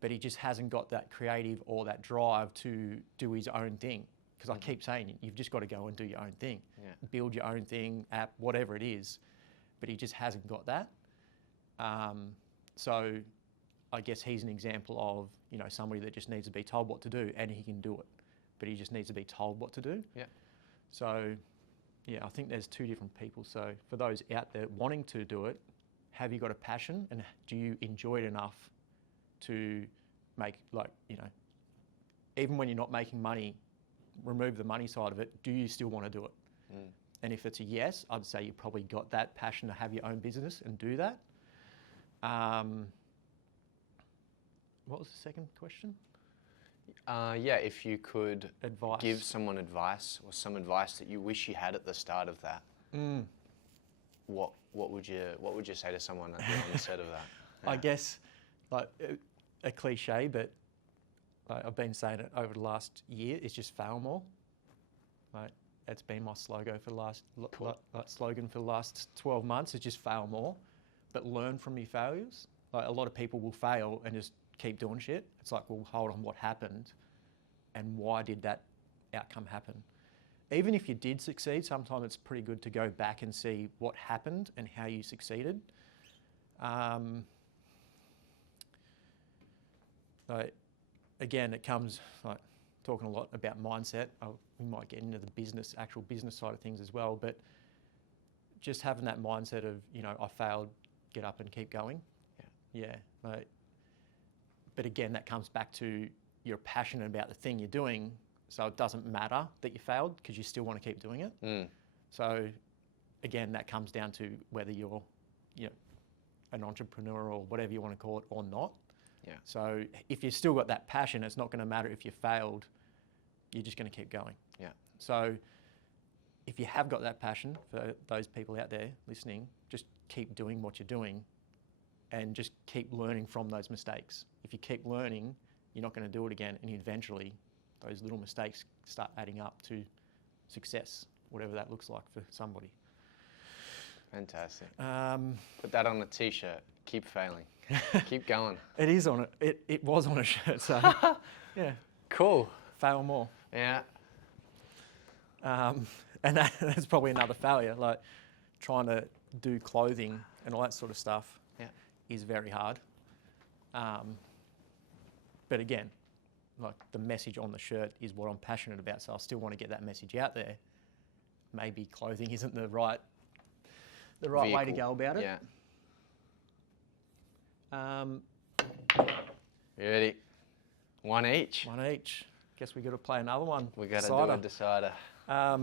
but he just hasn't got that creative or that drive to do his own thing. Because I keep saying, you've just got to go and do your own thing. Yeah. Build your own thing, app, whatever it is. But he just hasn't got that. So I guess he's an example of, somebody that just needs to be told what to do, and he can do it. But he just needs to be told what to do. Yeah. So, yeah, I think there's two different people. So for those out there wanting to do it, have you got a passion, and do you enjoy it enough to make, like, even when you're not making money, remove the money side of it, do you still want to do it? And if it's a yes, I'd say you've probably got that passion to have your own business and do that. What was the second question? Yeah, if you could Advice. give someone advice, or some advice that you wish you had at the start of that, what would you say to someone at the onset of that? Yeah. I guess, like, a cliche, but like, I've been saying it over the last year, is just fail more. Like, it's been my slogan for the last slogan for the last 12 months, is just fail more, but learn from your failures. Like, a lot of people will fail and just keep doing shit. It's like, well, hold on, what happened, and why did that outcome happen? Even if you did succeed, sometimes it's pretty good to go back and see what happened and how you succeeded. Like, again, it comes, like, talking a lot about mindset. We might get into the actual business side of things as well, but just having that mindset of, I failed, get up and keep going. Yeah. Like, but again, that comes back to, you're passionate about the thing you're doing, so it doesn't matter that you failed, because you still want to keep doing it. So again, that comes down to whether you're, an entrepreneur or whatever you want to call it, or not. Yeah. So if you've still got that passion, it's not going to matter if you failed, you're just going to keep going. Yeah. So if you have got that passion, for those people out there listening, just keep doing what you're doing, and just keep learning from those mistakes. If you keep learning, you're not going to do it again, and eventually those little mistakes start adding up to success, whatever that looks like for somebody. Fantastic. Put that on a t-shirt. Keep failing. Keep going. It is on it. It was on a shirt, so yeah. Cool. Fail more. Yeah. And that's probably another failure. Like, trying to do clothing and all that sort of stuff is very hard. But again, like, the message on the shirt is what I'm passionate about, so I still want to get that message out there. Maybe clothing isn't the right way to go about it. Yeah. You ready? One each. One each. Guess we got to play another one. We got to do a decider. I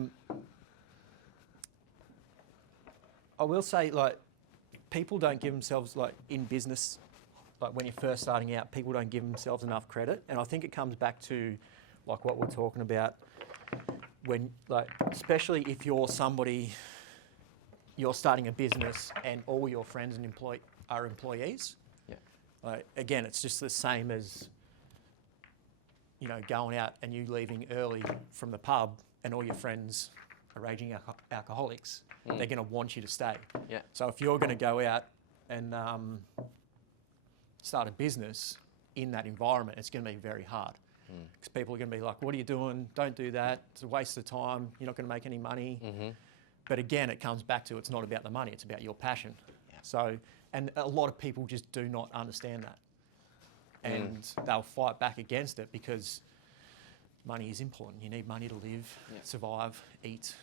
will say, like, people don't give themselves, like, in business, like, when you're first starting out, people don't give themselves enough credit. And I think it comes back to, like, what we're talking about, when, like, especially if you're somebody, you're starting a business and all your friends and are employees. Yeah. Like, again, it's just the same as, you know, going out and you leaving early from the pub and all your friends are raging alcoholics. They're going to want you to stay. Yeah. So if you're going to go out and start a business in that environment, it's going to be very hard. Because people are going to be like, what are you doing? Don't do that. It's a waste of time. You're not going to make any money. But again, it comes back to, it's not about the money, it's about your passion. Yeah. So, and a lot of people just do not understand that. And they'll fight back against it because money is important. You need money to live, survive, eat,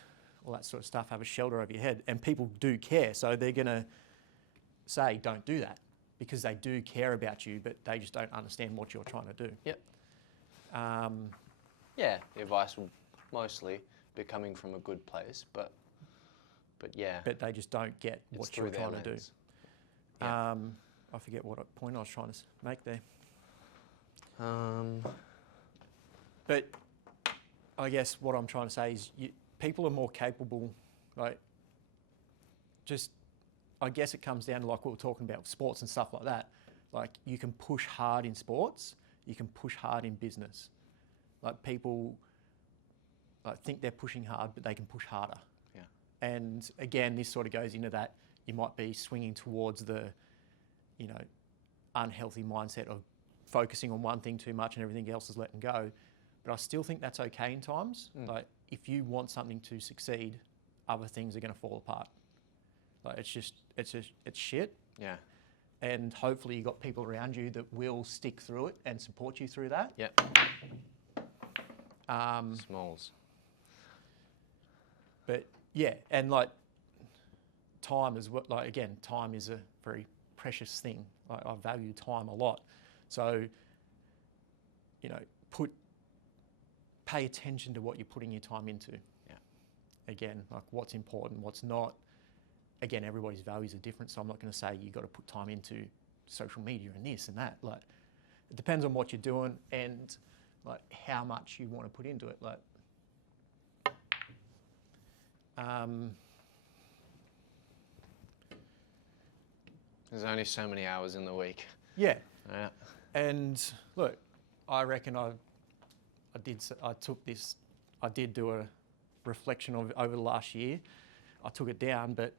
all that sort of stuff, have a shelter over your head. And people do care. So they're going to say, don't do that, because they do care about you, but they just don't understand what you're trying to do. Yep. Yeah, the advice will mostly be coming from a good place, but yeah. But they just don't get what you're trying to do. Yeah. I forget what point I was trying to make there. But I guess what I'm trying to say is people are more capable, like, just, I guess it comes down to like what we're talking about, sports and stuff like that. Like, you can push hard in sports, you can push hard in business. Like, people like think they're pushing hard, but they can push harder. Yeah. And again, this sort of goes into that you might be swinging towards the, you know, unhealthy mindset of focusing on one thing too much and everything else is letting go. But I still think that's okay in times. Like, if you want something to succeed, other things are going to fall apart. Like, it's shit. Yeah. And hopefully you got people around you that will stick through it and support you through that. Yep. Smalls. But yeah, and like, time is what, like, again, time is a very precious thing. I value time a lot. So, you know, pay attention to what you're putting your time into. Yeah. Again, like, what's important, what's not. Again, everybody's values are different, so I'm not going to say you've got to put time into social media and this and that. Like, it depends on what you're doing and like how much you want to put into it. Like, there's only so many hours in the week. Yeah. Yeah. And look, I reckon I did do a reflection of over the last year. I took it down, but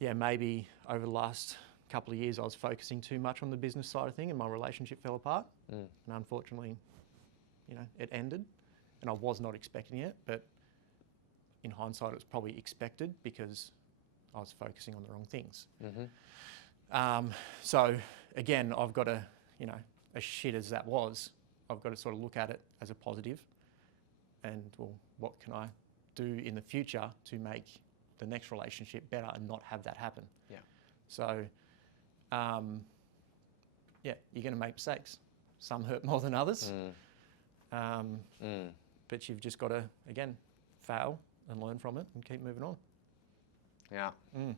yeah, maybe over the last couple of years I was focusing too much on the business side of thing and my relationship fell apart. And unfortunately, you know, it ended and I was not expecting it, but in hindsight it was probably expected because I was focusing on the wrong things. So again, I've got to, you know, as shit as that was, I've got to sort of look at it as a positive and, well, what can I do in the future to make the next relationship better and not have that happen? Yeah. So, yeah, you're going to make mistakes. Some hurt more than others. But you've just got to, again, fail and learn from it and keep moving on. Yeah. Ooh.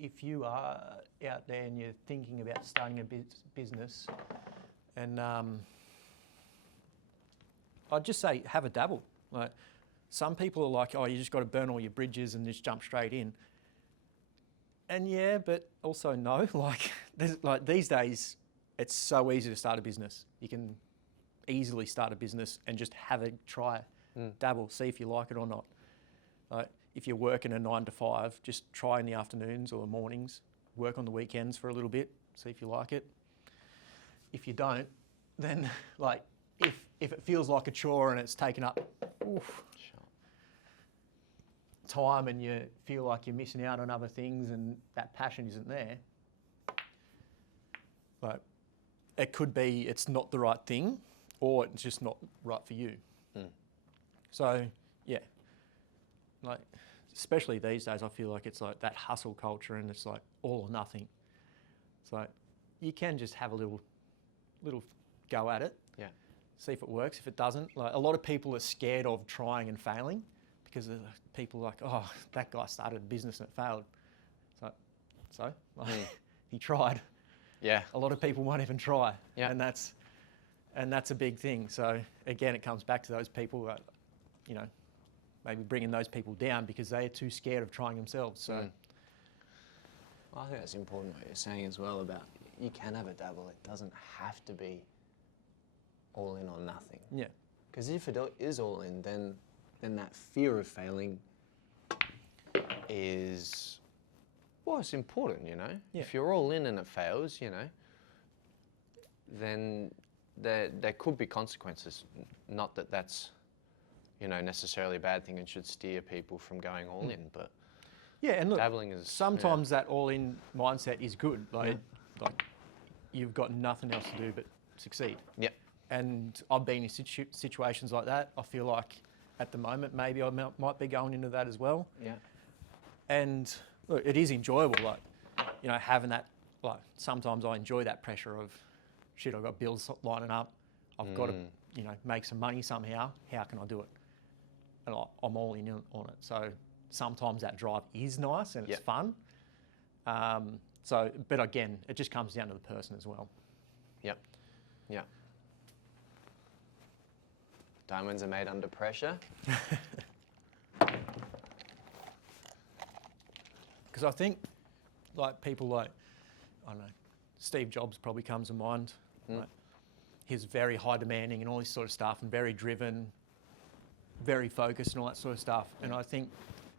If you are out there and you're thinking about starting a business, and I'd just say have a dabble. Like, some people are like, oh, you just got to burn all your bridges and just jump straight in. And yeah, but also no. Like these days, it's so easy to start a business. You can easily start a business and just have a try, dabble, see if you like it or not. Like, if you're working a 9 to 5, just try in the afternoons or the mornings, work on the weekends for a little bit, see if you like it. If you don't, then like, if it feels like a chore and it's taken up time and you feel like you're missing out on other things and that passion isn't there, like, it could be it's not the right thing or it's just not right for you. So yeah, like, especially these days, I feel like it's like that hustle culture and it's like all or nothing. It's like, you can just have a little go at it. Yeah. See if it works. If it doesn't, like, a lot of people are scared of trying and failing because people are like, oh, that guy started a business and it failed. So he tried. Yeah. A lot of people won't even try. Yeah. And that's a big thing. So again, it comes back to those people that, you know, maybe bringing those people down because they are too scared of trying themselves. So. Well, I think that's important what you're saying as well about you can have a dabble. It doesn't have to be all in or nothing. Yeah. Because if it is all in, then that fear of failing Is, well, it's important, you know. Yeah. If you're all in and it fails, you know, then there could be consequences. Not that that's, you know, necessarily a bad thing and should steer people from going all in, but Yeah, and look, dabbling is sometimes that all-in mindset is good. Like you've got nothing else to do but succeed. Yep. And I've been in situations like that. I feel like at the moment maybe I might be going into that as well. yeah. And look, it is enjoyable. Like, you know, having that. Like sometimes I enjoy that pressure of, shit, I've got bills lining up. I've got to, you know, make some money somehow. How can I do it? And I'm all in on it. So sometimes that drive is nice and it's fun. So, but again, it just comes down to the person as well. Yep. Yeah. Diamonds are made under pressure. Because I think, like people like, I don't know, Steve Jobs probably comes to mind. Like, he's very high demanding and all this sort of stuff, and very driven, very focused and all that sort of stuff. And I think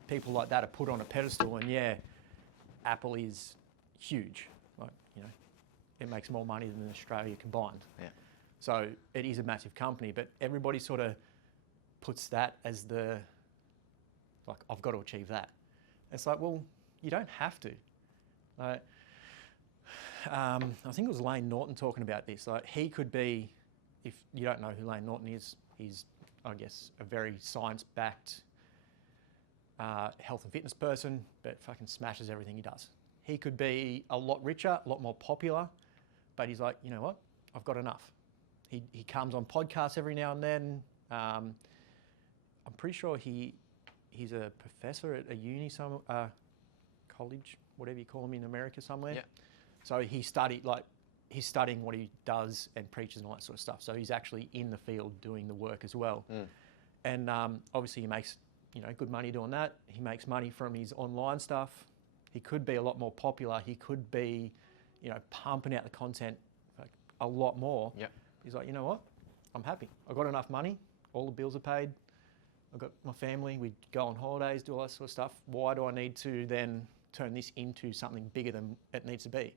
people like that are put on a pedestal. And yeah, Apple is huge. Like, you know, it makes more money than Australia combined. Yeah. So it is a massive company, but everybody sort of puts that as the, like, I've got to achieve that. It's like, well, you don't have to. Like, I think it was Lane Norton talking about this. Like, he could be, if you don't know who Lane Norton is, he's, I guess, a very science-backed health and fitness person, but fucking smashes everything he does. He could be a lot richer, a lot more popular, but he's like, you know what? I've got enough. He comes on podcasts every now and then. I'm pretty sure he's a professor at a uni, some college, whatever you call them in America somewhere. Yeah. So he's studying what he does and preaches and all that sort of stuff. So he's actually in the field doing the work as well. And obviously he makes, you know, good money doing that. He makes money from his online stuff. He could be a lot more popular. He could be, you know, pumping out the content like a lot more. Yep. He's like, you know what? I'm happy. I've got enough money. All the bills are paid. I've got my family. We go on holidays, do all that sort of stuff. Why do I need to then turn this into something bigger than it needs to be?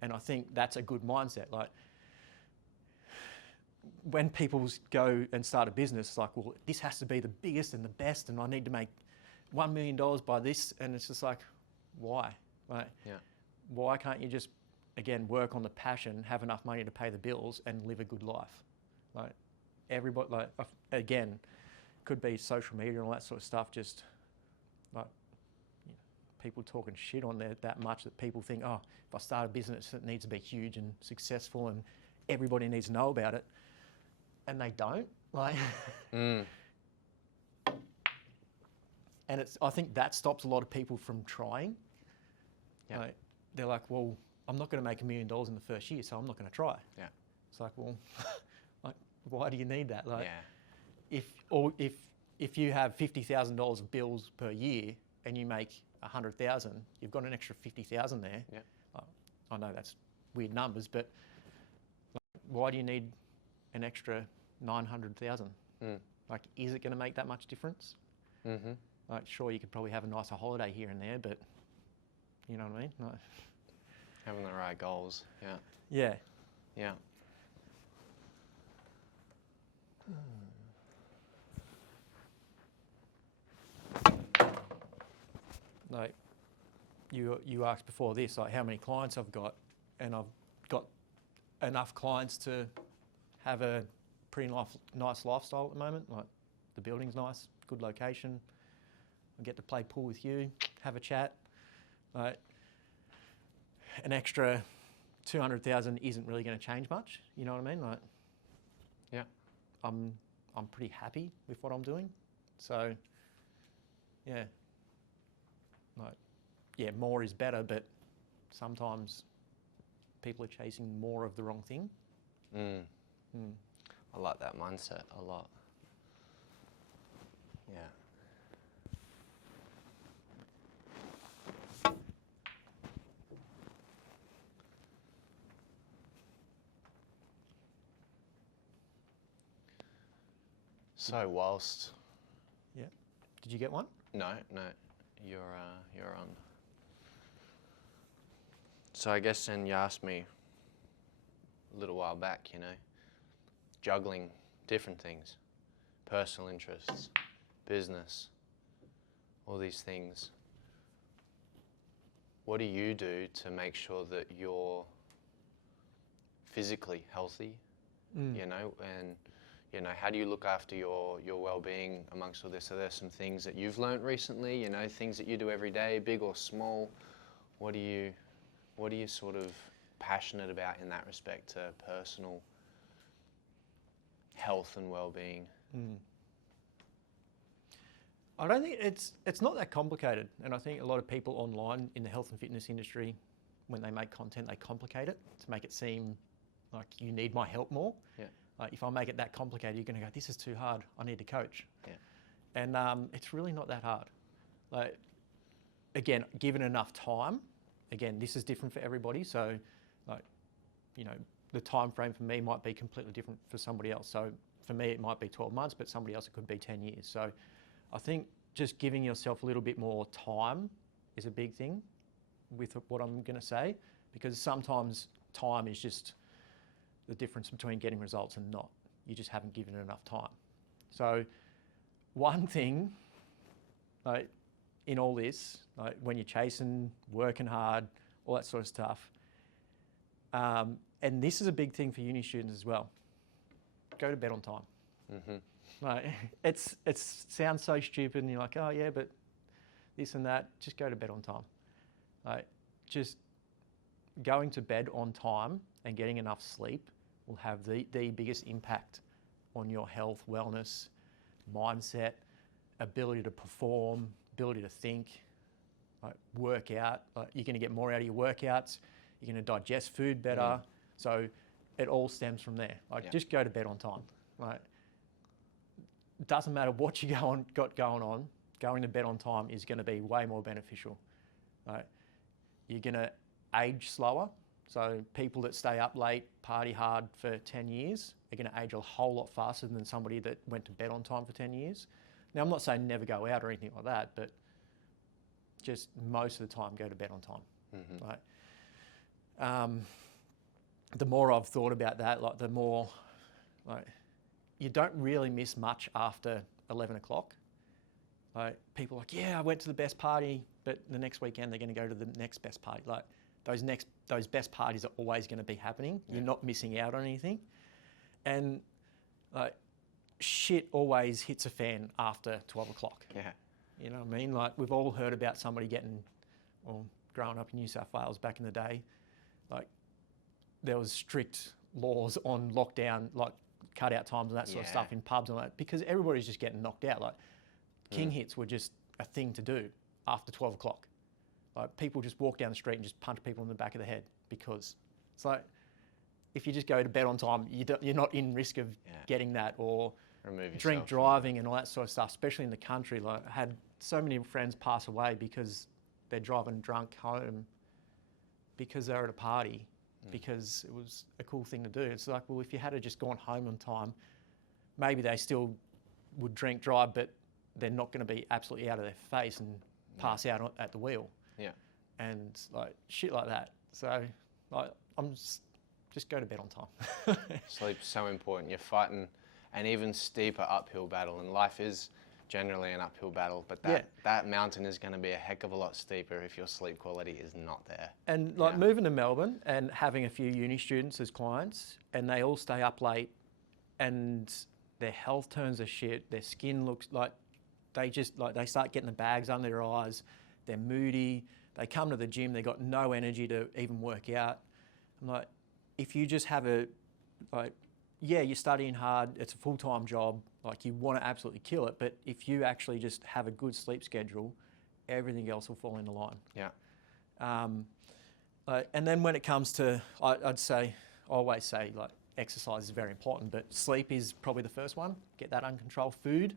And I think that's a good mindset. Like, when people go and start a business, it's like, well, this has to be the biggest and the best, and I need to make $1 million by this. And it's just like, why? Like, why can't you just, again, work on the passion, have enough money to pay the bills, and live a good life? Like, everybody, like, again, could be social media and all that sort of stuff, just like, you know, people talking shit on there that much that people think, oh, if I start a business, it needs to be huge and successful and everybody needs to know about it. And they don't. Like, and I think that stops a lot of people from trying. Yeah. Like, they're like, well, I'm not going to make $1 million in the first year, so I'm not going to try. Yeah. It's like, well, like, why do you need that? Like, Yeah. if you have $50,000 of bills per year and you make 100,000, you've got an extra 50,000 there. Yeah. I know that's weird numbers, but like, why do you need an extra 900,000? Like, is it going to make that much difference? Like, sure, you could probably have a nicer holiday here and there, but you know what I mean? Like, Having the right goals. Yeah. yeah. Yeah. Like, you asked before this, like, how many clients I've got, and I've got enough clients to have a pretty nice lifestyle at the moment. Like, the building's nice, good location. I get to play pool with you, have a chat. Like, an extra 200,000 isn't really going to change much. You know what I mean? Like, Yeah. I'm pretty happy with what I'm doing. So, yeah. Like, yeah, more is better, but sometimes people are chasing more of the wrong thing. I like that mindset a lot. Yeah. So whilst Yeah. Did you get one? no, you're on. So I guess then you asked me a little while back, juggling different things, personal interests, business, all these things. What do you do to make sure that you're physically healthy, and how do you look after your well-being amongst all this? Are there some things that you've learnt recently, things that you do every day, big or small? What are you sort of passionate about in that respect to personal health and well-being? I don't think it's not that complicated, and I think a lot of people online in the health and fitness industry, when they make content, they complicate it to make it seem like you need my help more. Yeah. If I make it that complicated, you're going to go, this is too hard, I need a coach. Yeah. And it's really not that hard. Like, again, given enough time, again, this is different for everybody. So, the time frame for me might be completely different for somebody else. So for me, it might be 12 months, but somebody else, it could be 10 years. So I think just giving yourself a little bit more time is a big thing with what I'm going to say, because sometimes time is just the difference between getting results and not. You just haven't given it enough time. So one thing, in all this, when you're chasing, working hard, all that sort of stuff, and this is a big thing for uni students as well, go to bed on time. It sounds so stupid, and you're like, oh yeah, but this and that. Just go to bed on time. Just going to bed on time and getting enough sleep will have the biggest impact on your health, wellness, mindset, ability to perform, ability to think, work out. You're going to get more out of your workouts. You're going to digest food better. So it all stems from there. Just go to bed on time. It doesn't matter what you got going on. Going to bed on time is going to be way more beneficial. You're going to age slower. So people that stay up late, party hard for 10 years are going to age a whole lot faster than somebody that went to bed on time for 10 years. Now, I'm not saying never go out or anything like that, but just most of the time go to bed on time. The more I've thought about that, the more, you don't really miss much after 11 o'clock. People are like, yeah, I went to the best party, but the next weekend they're going to go to the next best party. Those best parties are always going to be happening. Yeah. You're not missing out on anything. And shit always hits a fan after 12 o'clock. Yeah. You know what I mean? We've all heard about somebody growing up in New South Wales back in the day, there was strict laws on lockdown, cut-out times and that sort of stuff in pubs and all that, because everybody's just getting knocked out. King hits were just a thing to do after 12 o'clock. People just walk down the street and just punch people in the back of the head, because it's if you just go to bed on time, you're not in risk of getting that, or drink driving and all that sort of stuff, especially in the country. I had so many friends pass away because they're driving drunk home because they're at a party, because it was a cool thing to do. It's well, if you had just gone home on time, maybe they still would drink drive, but they're not going to be absolutely out of their face and pass out at the wheel. Yeah. And shit like that. So I'm just go to bed on time. Sleep's so important. You're fighting an even steeper uphill battle, and life is generally an uphill battle, but that mountain is going to be a heck of a lot steeper if your sleep quality is not there. And moving to Melbourne and having a few uni students as clients, and they all stay up late, and their health turns to shit. Their skin looks they start getting the bags under their eyes. They're moody. They come to the gym. They got no energy to even work out. I'm if you just have you're studying hard. It's a full-time job. You want to absolutely kill it. But if you actually just have a good sleep schedule, everything else will fall into line. Yeah. And then when it comes to, I always say like exercise is very important, but sleep is probably the first one. Get that uncontrolled food.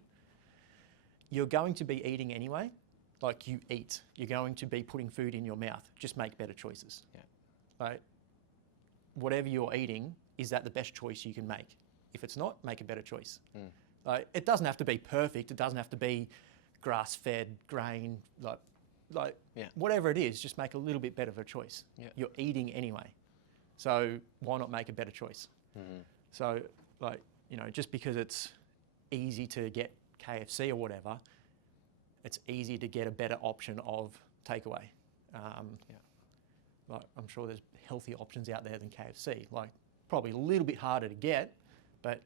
You're going to be eating anyway. Like you eat, you're going to be putting food in your mouth. Just make better choices. Yeah. Like whatever you're eating, is that the best choice you can make? If it's not, make a better choice. Like it doesn't have to be perfect. It doesn't have to be grass-fed, grain, like whatever it is. Just make a little bit better of a choice. Yeah. You're eating anyway, so why not make a better choice? So like just because it's easy to get KFC or whatever, it's easy to get a better option of takeaway. Like I'm sure there's healthier options out there than KFC. Like probably a little bit harder to get, but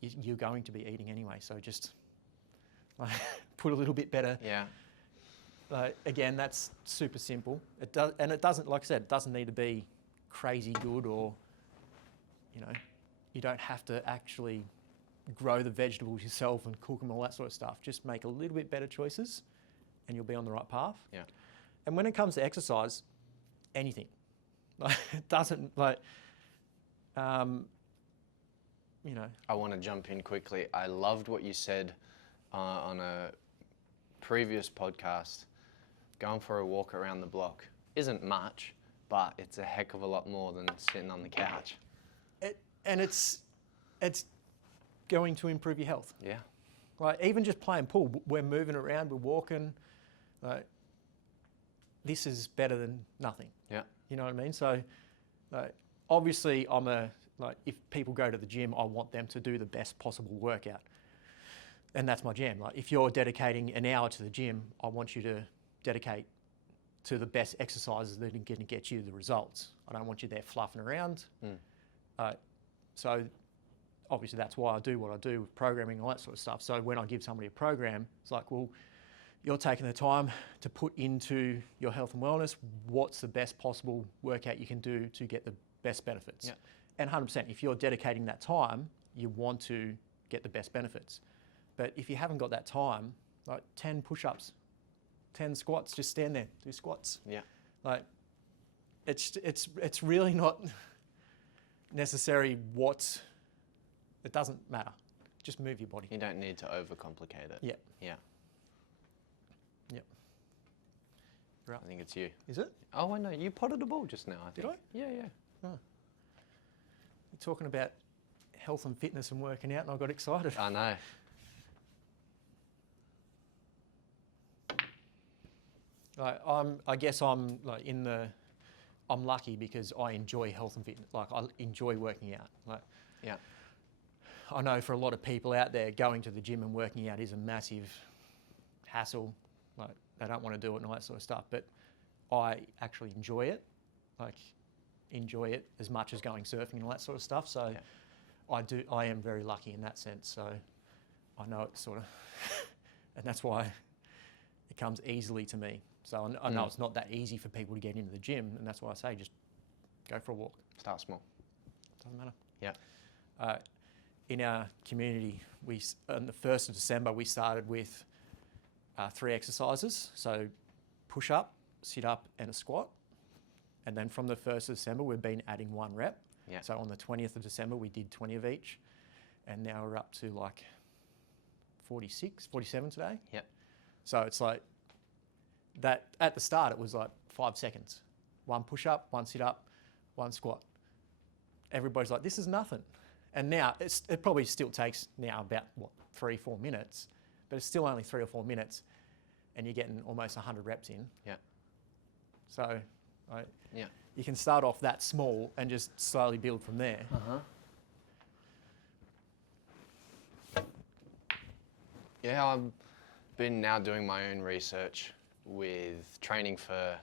you're going to be eating anyway. So just like put a little bit better. Yeah. Again, that's super simple. It does, and it doesn't, like I said, it doesn't need to be crazy good, or you don't have to actually grow the vegetables yourself and cook them, all that sort of stuff. Just make a little bit better choices and you'll be on the right path. Yeah. And when it comes to exercise, anything. It doesn't I want to jump in quickly. I loved what you said on a previous podcast. Going for a walk around the block isn't much, but it's a heck of a lot more than sitting on the couch. And it's going to improve your health. Yeah. Like even just playing pool, we're moving around, we're walking. This is better than nothing. Yeah. You know what I mean? So, obviously, if people go to the gym, I want them to do the best possible workout, and that's my jam. Like if you're dedicating an hour to the gym, I want you to dedicate to the best exercises that are going to get you the results. I don't want you there fluffing around. So obviously that's why I do what I do with programming and all that sort of stuff. So when I give somebody a program, it's like, well, you're taking the time to put into your health and wellness. What's the best possible workout you can do to get the best benefits? Yeah. And 100%, if you're dedicating that time, you want to get the best benefits. But if you haven't got that time, like 10 push-ups, 10 squats, just stand there, do squats. Yeah. Like it's really not necessary it doesn't matter. Just move your body. You don't need to overcomplicate it. Yeah. Yeah. Yep. Right. I think it's you. Is it? Oh, I know. You potted a ball just now, I think. Did I? Yeah, yeah. Oh. You're talking about health and fitness and working out, and I got excited. I know. I guess I'm I'm lucky because I enjoy health and fitness. Like I enjoy working out. Like Yeah. I know for a lot of people out there, going to the gym and working out is a massive hassle. Like they don't want to do it and all that sort of stuff. But I actually enjoy it. Like enjoy it as much as going surfing and all that sort of stuff. So yeah. I am very lucky in that sense. So I know it sort of, and that's why it comes easily to me. So I know it's not that easy for people to get into the gym, and that's why I say just go for a walk. Start small. Doesn't matter. Yeah. In our community, on the 1st of December, we started with 3 exercises. So push up, sit up, and a squat. And then from the 1st of December, we've been adding 1 rep. Yeah. So on the 20th of December, we did 20 of each. And now we're up to like 47 today. Yep. So it's like that. At the start, it was like 5 seconds. 1 push up, 1 sit up, 1 squat. Everybody's like, this is nothing. And now it probably still takes now about 3-4 minutes, but it's still only 3 or 4 minutes, and you're getting almost 100 reps in. Yeah. So yeah. you can start off that small and just slowly build from there. Yeah, I've been now doing my own research with training for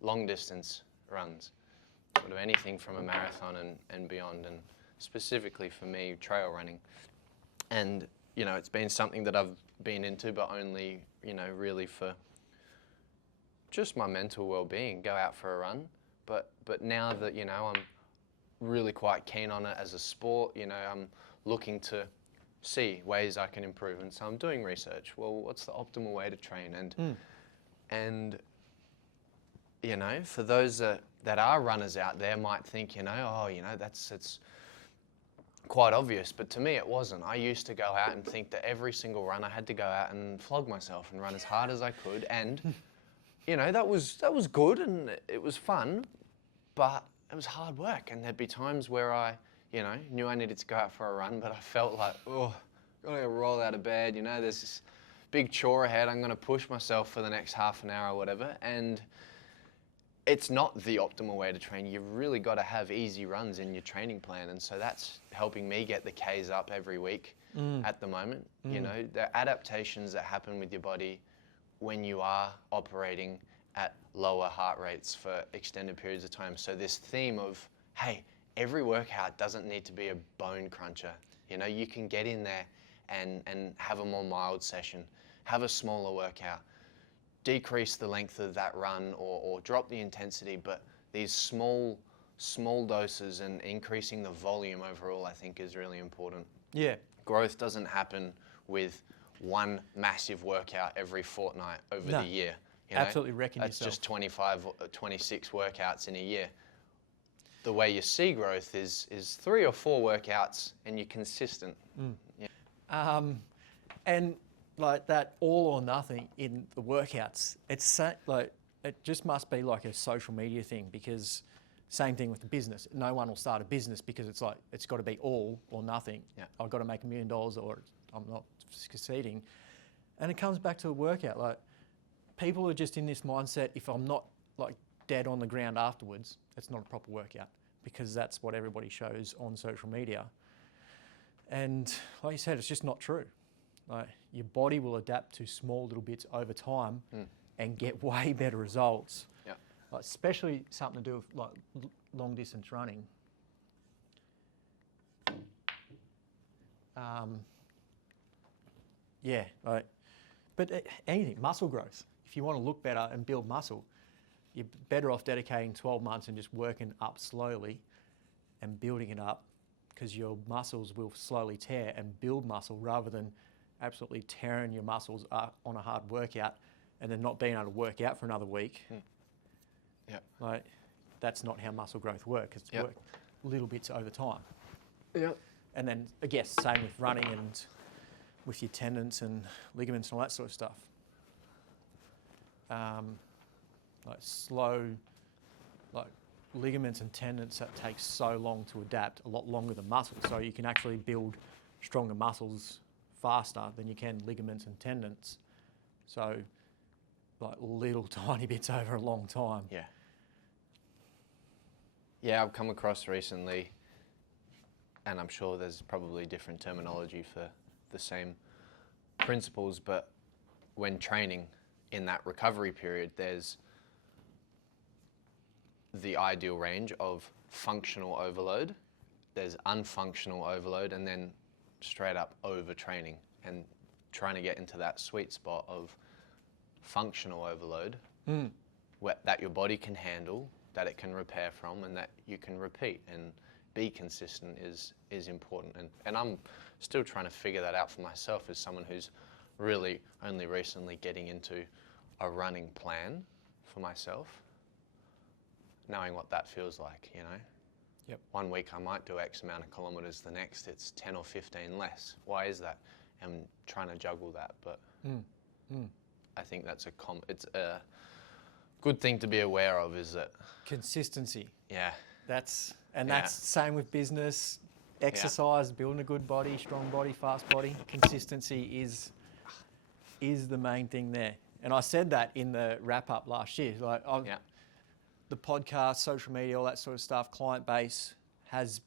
long distance runs, sort of anything from a marathon and beyond, and specifically for me, trail running. And, it's been something that I've been into, but only, really for just my mental well-being, go out for a run. But now that, I'm really quite keen on it as a sport, I'm looking to see ways I can improve. And so I'm doing research. Well, what's the optimal way to train? And you know, for those that are runners out there might think, you know, oh, you know, it's quite obvious. But to me, it wasn't. I used to go out and think that every single run I had to go out and flog myself and run as hard as I could. And, you know, that was good and it was fun, but it was hard work. And there'd be times where I, you know, knew I needed to go out for a run, but I felt like, oh, gotta roll out of bed, you know, there's this big chore ahead, I'm gonna push myself for the next half an hour or whatever. And it's not the optimal way to train. You've really got to have easy runs in your training plan. And so that's helping me get the Ks up every week at the moment. You know, the adaptations that happen with your body when you are operating at lower heart rates for extended periods of time. So this theme of, hey, every workout doesn't need to be a bone cruncher. You know, you can get in there and have a more mild session, have a smaller workout, decrease the length of that run or drop the intensity, but these small doses and increasing the volume overall, I think, is really important. Yeah. Growth doesn't happen with one massive workout every fortnight over the year. You know? Absolutely wrecking That's yourself. just 25 or 26 workouts in a year. The way you see growth is 3 or 4 workouts and you're consistent. Yeah. And like that all or nothing in the workouts, it's like it just must be like a social media thing, because same thing with the business. No one will start a business because it's like it's got to be all or nothing. Yeah. I've got to make $1 million or I'm not succeeding. And it comes back to a workout. Like people are just in this mindset, if I'm not like dead on the ground afterwards, it's not a proper workout, because that's what everybody shows on social media. And like you said, it's just not true. Like your body will adapt to small little bits over time and get way better results. Yeah. Like especially something to do with like long distance running. Yeah, like, but anything, muscle growth. If you want to look better and build muscle, you're better off dedicating 12 months and just working up slowly and building it up, because your muscles will slowly tear and build muscle, rather than absolutely tearing your muscles up on a hard workout and then not being able to work out for another week. Yeah. Like, that's not how muscle growth works. It's work little bits over time. Yeah. And then, I guess, same with running and with your tendons and ligaments and all that sort of stuff. Like slow, like ligaments and tendons, that takes so long to adapt, a lot longer than muscles. So you can actually build stronger muscles faster than you can ligaments and tendons. So like little tiny bits over a long time. Yeah. Yeah, I've come across recently, and I'm sure there's probably different terminology for the same principles, but when training in that recovery period, there's the ideal range of functional overload, there's unfunctional overload, and then straight up overtraining, and trying to get into that sweet spot of functional overload that your body can handle, that it can repair from, and that you can repeat and be consistent is important. And I'm still trying to figure that out for myself as someone who's really only recently getting into a running plan for myself, knowing what that feels like, you know. Yep. 1 week I might do X amount of kilometers, the next it's 10 or 15 less. Why is that? I'm trying to juggle that, but I think that's it's a good thing to be aware of, is that Consistency. yeah, That's same with business, exercise, building a good body, strong body, fast body. Consistency is the main thing there. And I said that in the wrap up last year. Like the podcast, social media, all that sort of stuff, client base has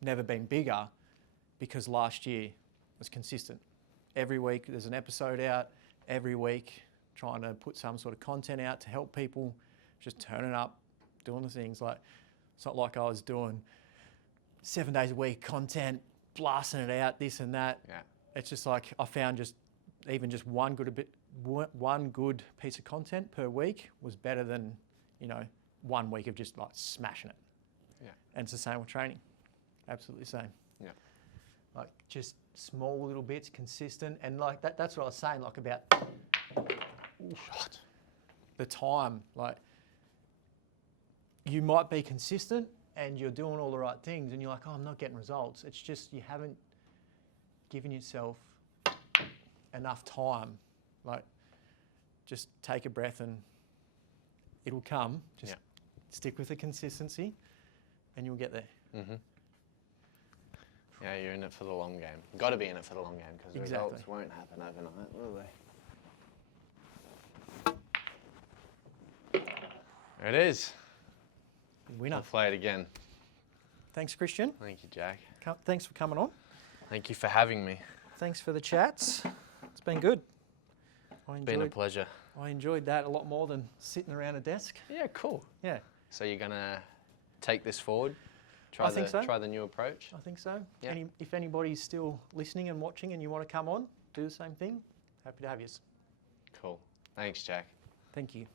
never been bigger, because last year was consistent. Every week there's an episode out, every week trying to put some sort of content out to help people, just turning up, doing the things. Like, it's not like I was doing 7 days a week content, blasting it out, this and that. yeah, It's just like I found just one good piece of content per week was better than, 1 week of just like smashing it. yeah, And it's the same with training. Absolutely the same. yeah, Like just small little bits, consistent. And like that's what I was saying, like about the time. Like you might be consistent and you're doing all the right things and you're like, oh, I'm not getting results. It's just you haven't given yourself enough time. Like, just take a breath and it'll come. Just stick with the consistency and you'll get there. Mm-hmm. Yeah, you're in it for the long game. You've got to be in it for the long game because the results won't happen overnight, will they? There it is. Winner. I'll play it again. Thanks, Christian. Thank you, Jack. Thanks for coming on. Thank you for having me. Thanks for the chats. It's been good. It's been a pleasure. I enjoyed that a lot more than sitting around a desk. Yeah, cool. Yeah. So you're going to take this forward? I think so. Try the new approach? I think so. Yeah. If anybody's still listening and watching and you want to come on, do the same thing, happy to have you. Cool. Thanks, Jack. Thank you.